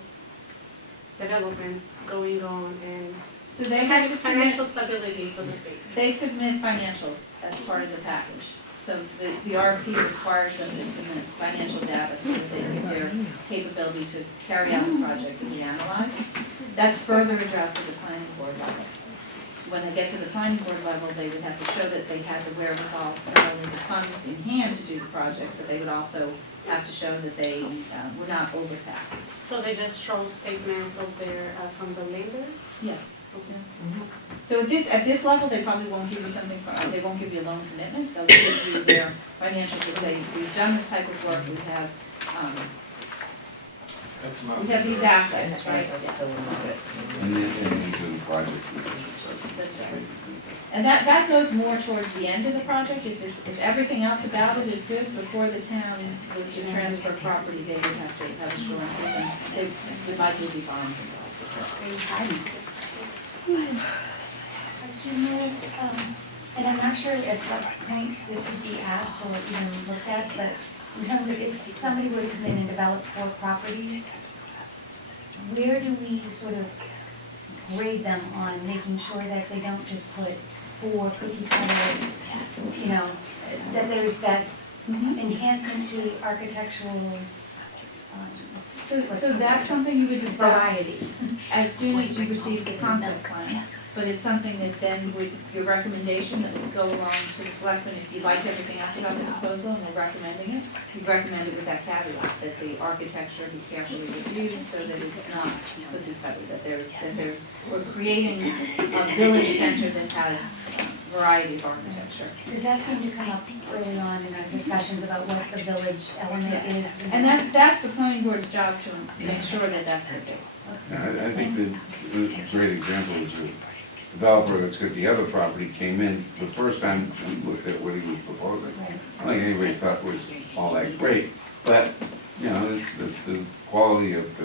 developments going on and So they have to submit, financial stability, so to speak. they submit financials as part of the package. So the RFP requires them to submit financial data so that they have their capability to carry out the project and be analyzed. That's further addressed at the planning board level. When they get to the planning board level, they would have to show that they had the wherewithal, not only the funds in hand to do the project, but they would also have to show that they were not overtaxed. So they just show statements of their, from the lenders? Yes. Okay. So at this level, they probably won't give you something, they won't give you a loan commitment, they'll give you their financials that say, we've done this type of work, we have these assets, right? So we'll move it. And then we do the project. That's right. And that goes more towards the end of the project, if everything else about it is good, before the town was to transfer property, they would have to have assurances, and they would likely be bonds involved as well. Do you know, and I'm not sure at what point this would be asked or even looked at, but in terms of if somebody were to come in and develop 4 properties, where do we sort of grade them on making sure that they don't just put 4 cookie cutter, you know, that there's that enhancement to architectural, So that's something you would discuss variety. as soon as you receive the concept plan. But it's something that then would, your recommendation that would go along to the selectmen, if you liked everything else about the proposal and we're recommending it, you'd recommend it with that caveat, that the architecture be carefully reviewed so that it's not cookie cutter, that we're creating a village center that has variety of architecture. Does that seem to come up early on in our discussions about what the village element is? And that's the planning board's job to make sure that that's the case. Yeah, I think that a great example is a developer that's got the other property came in, the first time we looked at what he was proposing. I don't think anybody thought it was all that great, but, you know, the quality of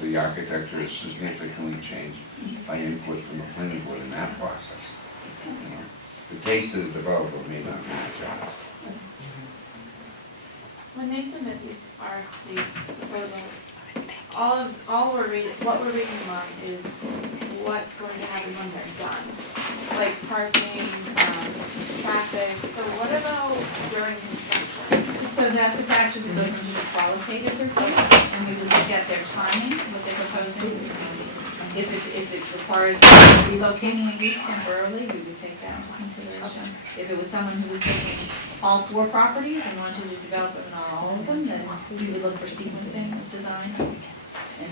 the architecture is significantly changed by input from the planning board in that process. You know, the taste of the developer may not match ours. When they submit these RFP proposals, what we're reading them on is what's going to happen when they're done. Like parking, traffic, so what about during construction? So that's a factor that goes into the qualitative review, and we would look at their timing, what they're proposing. If it requires relocating a use temporarily, we would take that into consideration. If it was someone who was taking all 4 properties and wanted to develop them on all of them, then we would look for sequencing of design and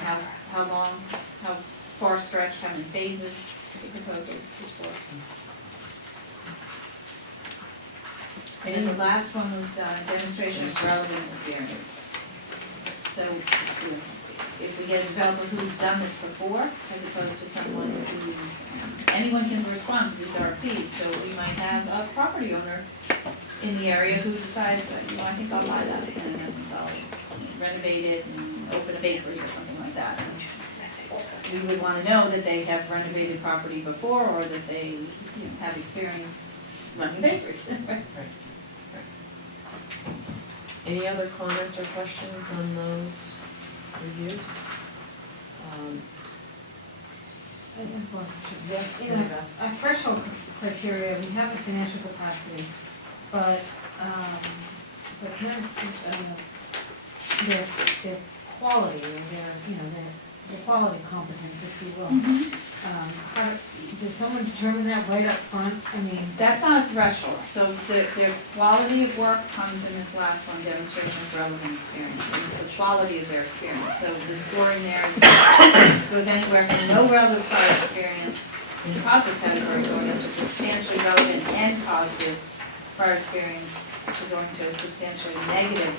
how long, how far stretched, how many phases the proposal is for. And then the last one was demonstration of relevant experience. So if we get a developer who's done this before, as opposed to someone who, anyone can respond to these RFPs, so we might have a property owner in the area who decides, you know, I think I'll buy that and I'll renovate it and open a bakery or something like that. And we would want to know that they have renovated property before or that they, you know, have experience running a bakery. Right. Any other comments or questions on those reviews? Yes, in a threshold criteria, we have a financial capacity, but their quality and their quality competence, if you will. Does someone determine that right up front? I mean, That's on a threshold, so their quality of work comes in this last one, demonstration of relevant experience, and it's the quality of their experience. So the scoring there goes anywhere from no relevant prior experience in the positive category going up to substantially relevant and positive prior experience to going to substantially negative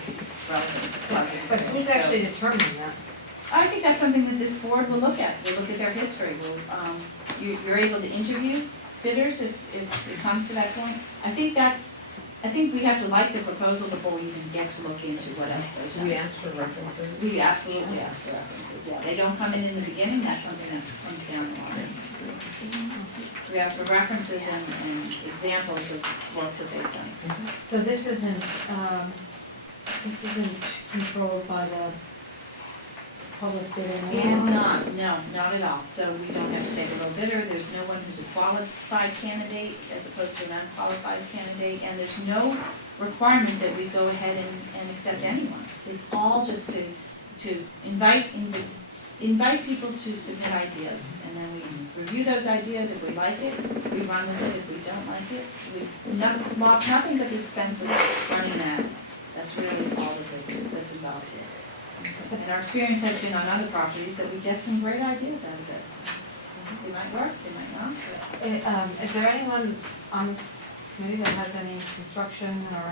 relevant positive experience. but who's actually determining that? I think that's something that this board will look at. We'll look at their history. You're able to interview bidders if it comes to that point. I think we have to like the proposal before we even get to look into what else they've Do done. we ask for references? We absolutely ask for references, yeah. They don't come in the beginning, that's something that comes down the line. We ask for references and examples of work that they've done. So this isn't, This isn't controlled by the public bidder. It is not, no, not at all. So we don't have to take a low bidder, there's no one who's a qualified candidate as opposed to an unqualified candidate, and there's no requirement that we go ahead and accept anyone. It's all just to invite people to submit ideas, and then we review those ideas. If we like it, we run with it. If we don't like it, we've lost nothing but the expense of running that. That's really all that's involved here. And our experience has been on other properties that we get some great ideas out of it. They might work, they might not, but. Is there anyone on this committee that has any construction or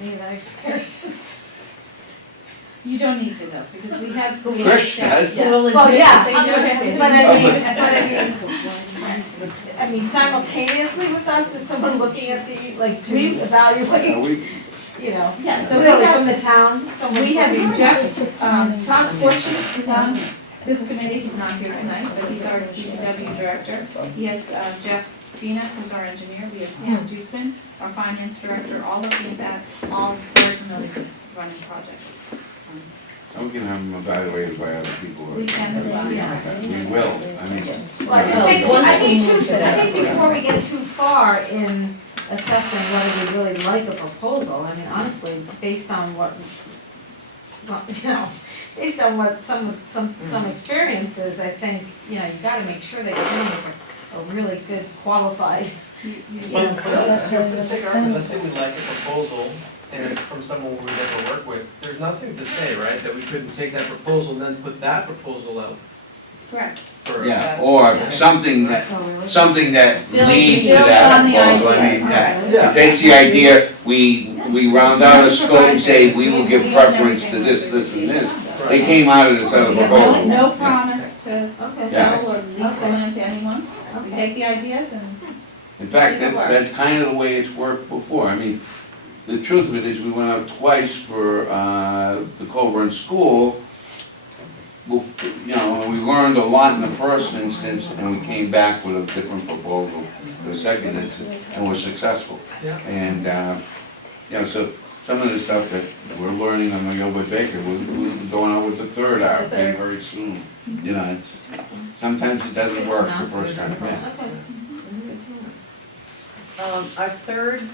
any of that experience? You don't need to though, because we have. Trish does. Well, yeah, I mean, simultaneously with us, is someone looking at the, like, evaluating, you know, Yeah, so really we have, from the town, someone. we have Jeff, Todd Fortune is on this committee, he's not here tonight, but he's our DPW director. He has Jeff Bina, who's our engineer, we have Pam Dufin, our finance director, all looking at that, all very familiar with running projects. So we can have them evaluated by other people. We can as well, yeah. We will, I mean. Well, I think before we get too far in assessing whether we really like a proposal, I mean, honestly, based on what, you know, based on what some experiences, I think, you know, you gotta make sure that you're doing it for a really good qualified. Well, for the sake of argument, let's say we like a proposal and it's from someone we never work with, there's nothing to say, right, that we couldn't take that proposal and then put that proposal out Correct. for. Yeah, or something that leads to that proposal, I mean, Yeah. it takes the idea, we round out a scope and say, we will give preference to this, this, and this. They came out of this other proposal. No promise to Okay. sell or lease the land to anyone. We take the ideas and. In fact, that's kind of the way it's worked before. I mean, the truth of it is, we went out twice for the Coburn School. You know, and we learned a lot in the first instance, and we came back with a different proposal for the second instance, and were successful. Yeah. And, you know, so some of the stuff that we're learning on the Gilbert Baker, we're going out with the third RFP very soon. You know, it's, sometimes it doesn't work the first time, yeah. Our third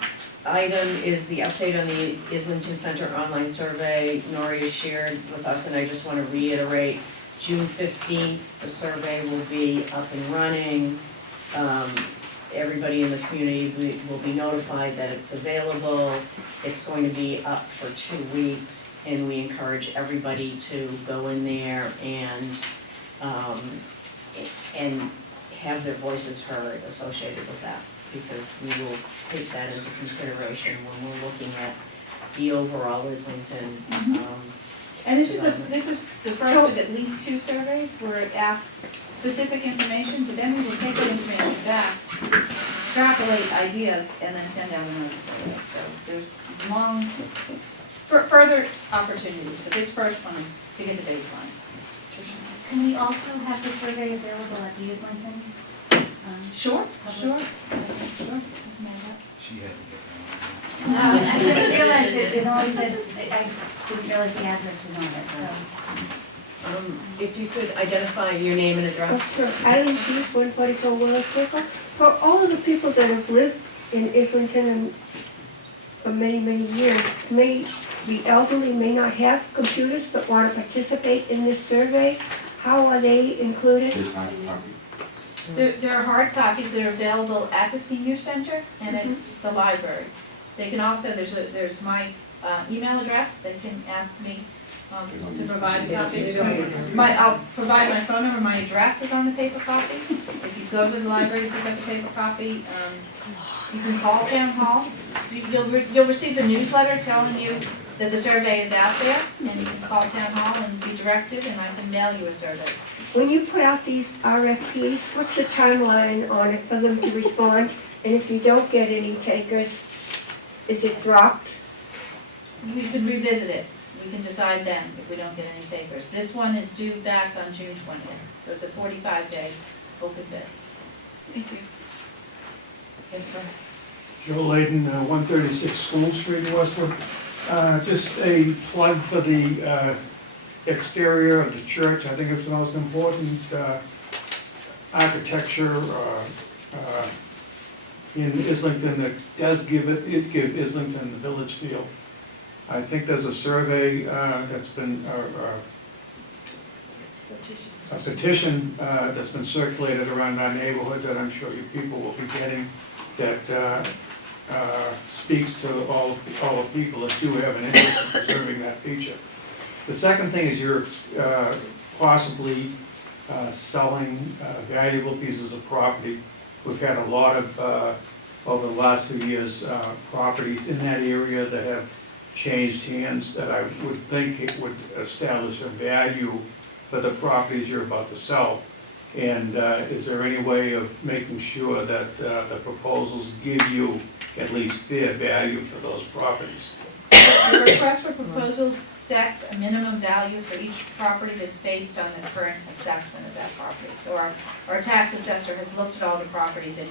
item is the update on the Islington Center online survey. Nori has shared with us, and I just want to reiterate, June 15th, the survey will be up and running. Everybody in the community will be notified that it's available. It's going to be up for 2 weeks, and we encourage everybody to go in there and have their voices heard associated with that, because we will take that into consideration when we're looking at the overall Islington. And this is the first of at least 2 surveys where it asks specific information, but then we will take that information back, extrapolate ideas, and then send out another survey. So there's further opportunities, but this first one is to get the baseline. Can we also have the survey available at the Islington? Sure. She had to get I just realized it only said, I didn't realize the address was on it, so. If you could identify your name and address. Eileen Keith, 144 Willow Circle. For all of the people that have lived in Islington and for many, many years, the elderly may not have computers but want to participate in this survey. How are they included? There are hard copies that are available at the senior center and at the library. They can also, there's my email address, they can ask me to provide a copy. I'll provide my phone number, my address is on the paper copy. If you go to the library to pick up the paper copy, you can call town hall. You'll receive the newsletter telling you that the survey is out there, and you can call town hall and be directed, and I can mail you a survey. When you put out these RFPs, what's the timeline on it for them to respond? And if you don't get any takers, is it dropped? We can revisit it. We can decide then if we don't get any takers. This one is due back on June 20th, so it's a 45-day open bid. Thank you. Yes, sir. Joe Layden, 136 School Street in Westwood. Just a plug for the exterior of the church. I think it's the most important architecture in Islington that does give Islington the village feel. I think there's a survey that's been, a petition that's been circulated around our neighborhood that I'm sure you people will be getting, that speaks to all the people that do have an interest in preserving that feature. The second thing is you're possibly selling valuable pieces of property. We've had a lot of, over the last few years, properties in that area that have changed hands that I would think it would establish a value for the properties you're about to sell. And is there any way of making sure that the proposals give you at least fair value for those properties? The request for proposals sets a minimum value for each property that's based on the current assessment of that property. So our tax assessor has looked at all the properties and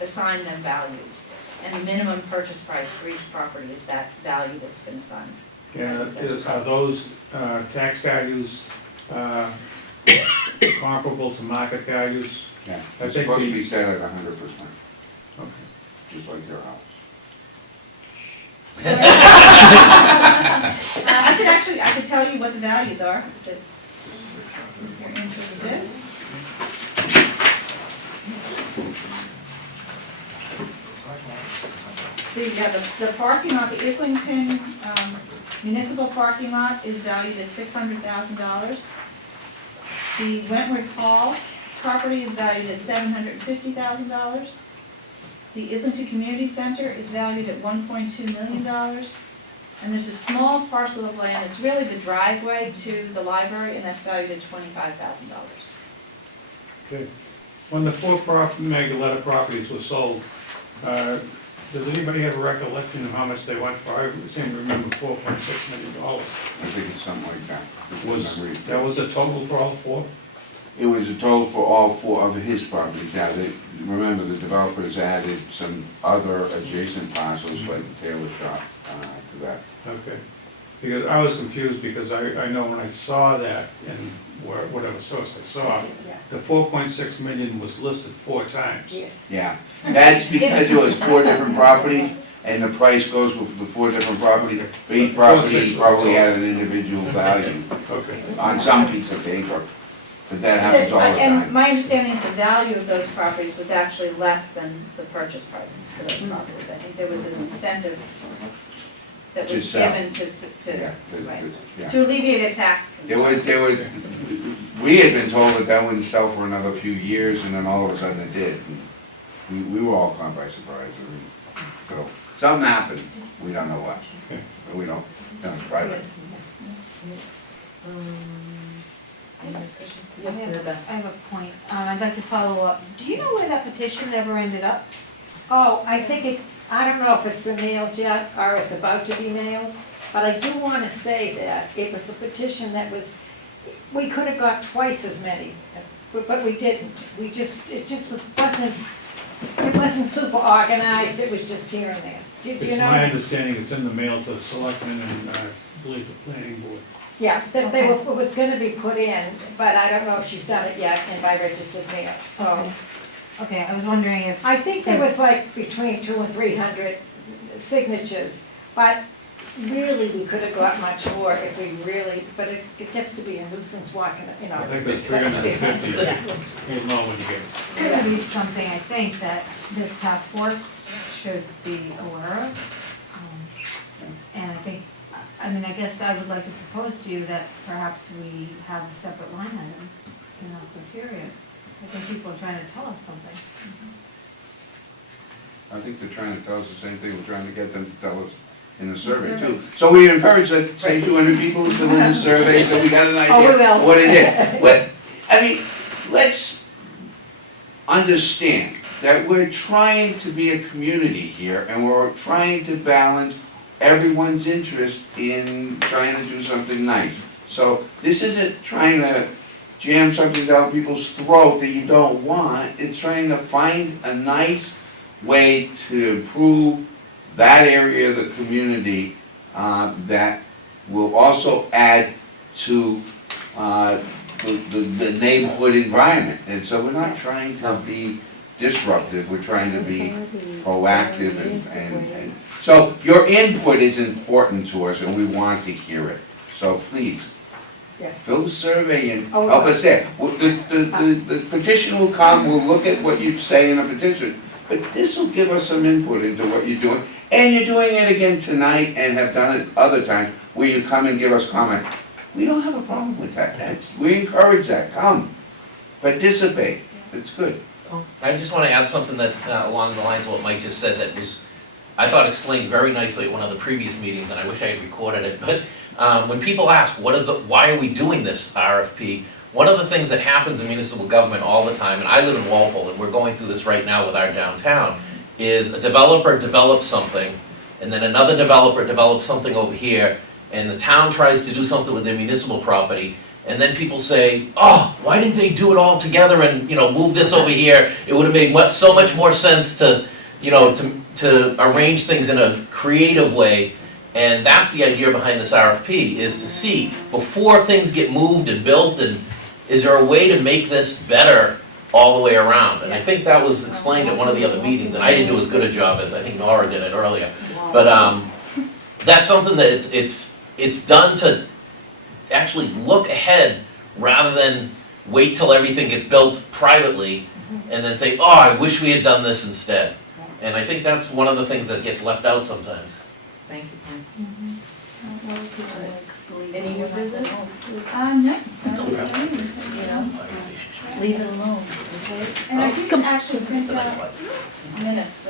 assigned them values. And the minimum purchase price for each property is that value that's been assigned. And are those tax values comparable to market values? Yeah, I it's think supposed to the- be set at 100%, Okay. just like your house. I could tell you what the values are, if you're interested. The parking lot, the Islington municipal parking lot is valued at $600,000. The Wentworth Hall property is valued at $750,000. The Islington Community Center is valued at $1.2 million. And there's a small parcel of land, it's really the driveway to the library, and that's valued at $25,000. Good. When the four mega letter properties were sold, does anybody have a recollection of how much they went for? I seem to remember $4.6 million. I think it's something like that. That was the total for all four? It was a total for all four of his properties. Yeah, remember the developers added some other adjacent parcels like the tailor shop to that. Okay. Because I was confused because I know when I saw that in whatever source I saw, the 4.6 million was listed 4 times. Yes. Yeah, that's because it was 4 different properties, and the price goes with the 4 different properties. But each property probably had an individual value Okay. on some piece of paper, but that happens all the And time. my understanding is the value of those properties was actually less than the purchase price for those properties. I think there was an incentive that To was sell. given Yeah, yeah. to alleviate a tax concern. We had been told that that wouldn't sell for another few years, and then all of a sudden it did. And we were all caught by surprise. So, something happened, we don't know what. But we don't, it's private. I have a point. I'd like to follow up. Do you know where that petition ever ended up? Oh, I think I don't know if it's been mailed yet or it's about to be mailed, but I do want to say that it was a petition that we could have got twice as many, but we didn't. It just wasn't super organized, it was just here and there. Do you It's know? my understanding it's in the mail to the selectmen and I believe the planning board. Yeah, that it was gonna be put in, but I don't know if she's done it yet and by registered mail, so. Okay, I was wondering if. I think there was like between 200 and 300 signatures, but really we could have got much more if we really, but it gets to be a nuisance walking, you know. I think there's 350. You'll know when you get it. It would be something I think that this task force should be aware of. And I think, I guess I would like to propose to you that perhaps we have a separate line item in our criteria. I think people are trying to tell us something. I think they're trying to tell us the same thing we're trying to get them to tell us in the survey too. So we encourage that, say 200 people to fill in the survey, so we got an idea we will. what it is. But, I mean, let's understand that we're trying to be a community here, and we're trying to balance everyone's interest in trying to do something nice. So this isn't trying to jam something down people's throat that you don't want. It's trying to find a nice way to improve that area of the community that will also add to the neighborhood environment. And so we're not trying to be disruptive, we're trying to be proactive and so your input is important to us and we want to hear it. So please, fill the survey and help us there. The petition will come, we'll look at what you say in the petition, but this will give us some input into what you're doing. And you're doing it again tonight and have done it other times where you come and give us comment. We don't have a problem with that. We encourage that. Come, participate. It's good. I just want to add something that, along the lines of what Mike just said, that was, I thought, explained very nicely at one of the previous meetings, and I wish I had recorded it, but when people ask, why are we doing this RFP, one of the things that happens in municipal government all the time, and I live in Walpole, and we're going through this right now with our downtown, is a developer develops something, and then another developer develops something over here, and the town tries to do something with their municipal property, and then people say, oh, why didn't they do it all together and, move this over here? It would have made so much more sense to, to arrange things in a creative way. And that's the idea behind this RFP, is to see, before things get moved and built, and is there a way to make this better all the way around? And I think that was explained at one of the other meetings, and I didn't do as good a job as I think Nora did it earlier. But that's something that it's done to actually look ahead rather than wait till everything gets built privately and then say, oh, I wish we had done this instead. And I think that's one of the things that gets left out sometimes. Thank you, Pam. Any new business? No. Leave it alone, okay? And I didn't actually print out minutes.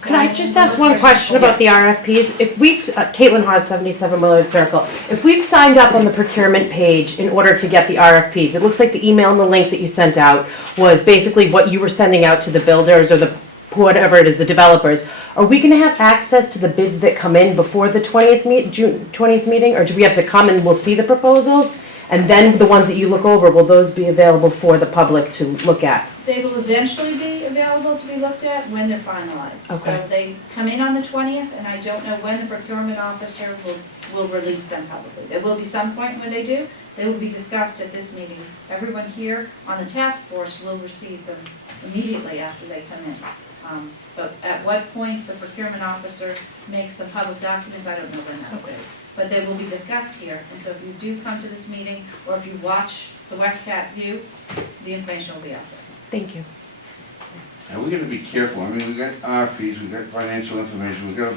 Could I just ask one question about the RFPs? If we've, Caitlin Hawes, 77 Willard Circle, if we've signed up on the procurement page in order to get the RFPs, it looks like the email and the link that you sent out was basically what you were sending out to the builders or the whatever it is, the developers. Are we going to have access to the bids that come in before the June 20th meeting, or do we have to come and we'll see the proposals? And then the ones that you look over, will those be available for the public to look at? They will eventually be available to be looked at when they're finalized. Okay. So they come in on the 20th, and I don't know when the procurement officer will release them publicly. There will be some point when they do. They will be discussed at this meeting. Everyone here on the task force will receive them immediately after they come in. But at what point the procurement officer makes the public documents, I don't know when that will be. But they will be discussed here, and so if you do come to this meeting, or if you watch the Westcat View, the information will be out there. Thank you. And we're gonna be careful. I mean, we got RFPs, we got financial information, we got a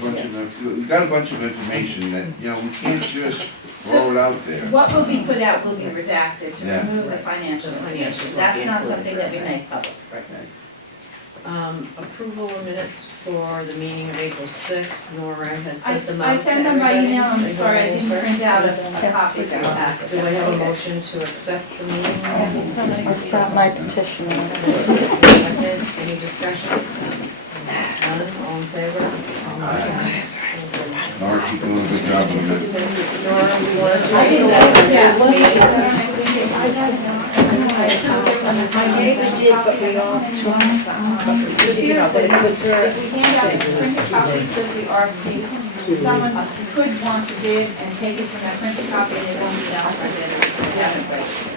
bunch of information that, we can't just throw it out there. What will be put out will be redacted to Yeah. remove the financial information. That's not something that we make public. Approval of minutes for the meeting of April 6th, Nora had sent them out I to sent them by everybody. email, I'm They sorry, I got didn't them, print sir? out a copy to have. Do I have a motion to accept the meeting? It's got my petition. Any discussion? None, all in favor? Nora, keep doing a good job with it. Nora, we want to. My neighbor did, but we all took some. Here's the, if we hand out the printed copies of the RFP, someone could want to bid and take it from that printed copy and it won't be down for bid.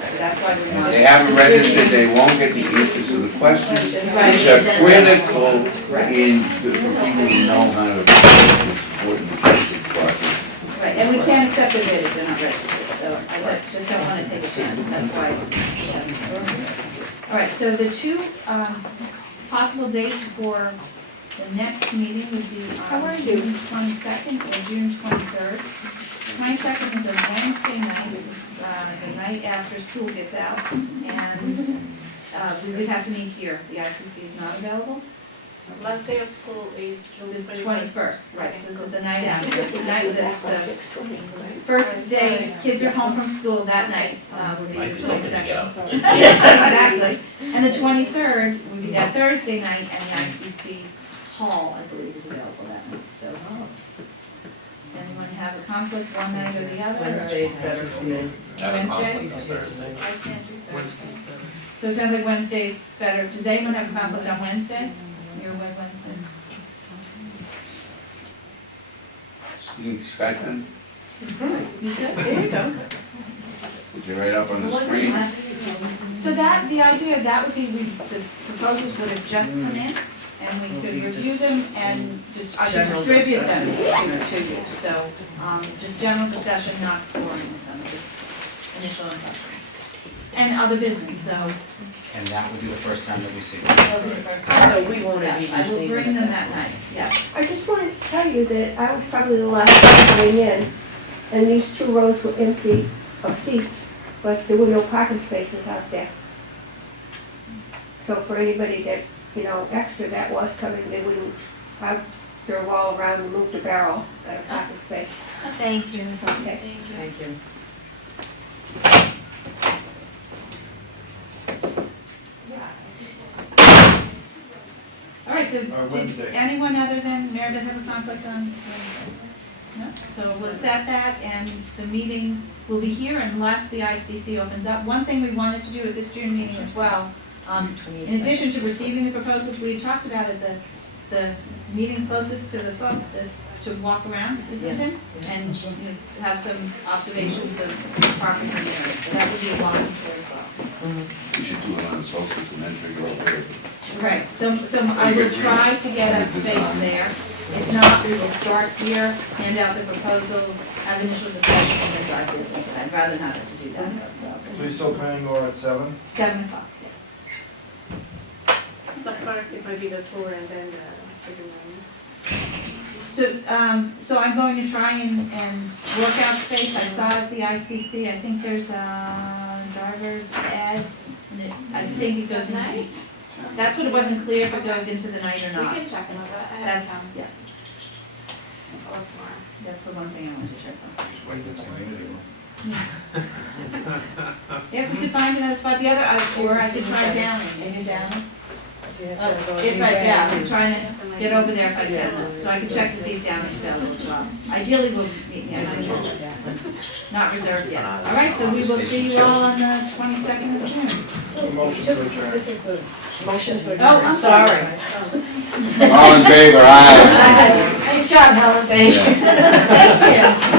So that's why we're not. If they haven't registered, they won't get the answers to the questions. Right. Which are critical for people to know how to important questions process. Right, and we can't accept a bid if they're not registered, so I just don't want to take a chance, that's why. All right, so the two possible dates for the next meeting would be on June 22nd or June 23rd. 22nd is a Wednesday night, it's the night after school gets out, and we would have to meet here, the ICC is not available. Last day of school is June The 21st. 21st, right, so this is the night after, the night, the first day, kids are home from school that night, would be the 22nd. Exactly, and the 23rd would be that Thursday night, and the ICC hall, I believe, is available that night, so. Does anyone have a conflict one night or the other? Wednesday's better for me. I have a conflict Wednesday? on Thursday. I can't do Thursday. So it sounds like Wednesday's better, does anyone have a conflict on Wednesday? your Wednesday. You can Skype them, You good? There you go. put you right up on the screen. So that, the idea of that would be, the proposals would have just come in, and we could review them and just, I could General distribute them discussion. to you, so, just general discussion, not scoring with them, just initial impressions. And other business, so, And that would be the first time that we see it. that'll be the first time. So we won't have Yes, even I will seen bring it. them that night, yes. I just wanted to tell you that I was probably the last one going in, and these 2 rows were empty of seats, but there were no parking spaces out there. So for anybody that, extra that was coming, they wouldn't have to roll around and move the barrel at a parking space. Thank you. Okay. Thank you. All right, so did Wednesday. anyone other than Meredith have a conflict on Wednesday? No? So we'll set that, and the meeting will be here unless the ICC opens up. One thing we wanted to do at this June meeting as well, in addition to receiving the proposals, we had talked about at the meeting closest to the solstice, to walk around Islington and have some observations of parking and areas. So that would be a long tour as well. We should do it on the solstice and then figure out where. Right, so I will try to get us space there. If not, we will start here, hand out the proposals, have initial discussion, and then drive to Islington. I'd rather not have to do that, so. So you still planning to go at 7? 7 o'clock, yes. So first it might be the tour and then the figuring. So I'm going to try and work out space. I saw at the ICC, I think there's a driver's ed, and I think it goes into, that's what it wasn't clear if it goes into the night or We not. can check into that, I have That's, yeah, I'll look tomorrow. that's the one thing I wanted to check on. Wait, that's community. Yeah, if we could find another spot, the other, or I could try Downing, maybe Downing. If I'm trying to get over there if I can, so I can check to see if Downing's available as well. Ideally, we'll meet, not reserved yet. All right, so we will see you all on the 22nd of June. This is a motion to adjourn. Oh, I'm sorry. All in favor, aye. Nice job, Helen, thank you. Yeah. Thank you.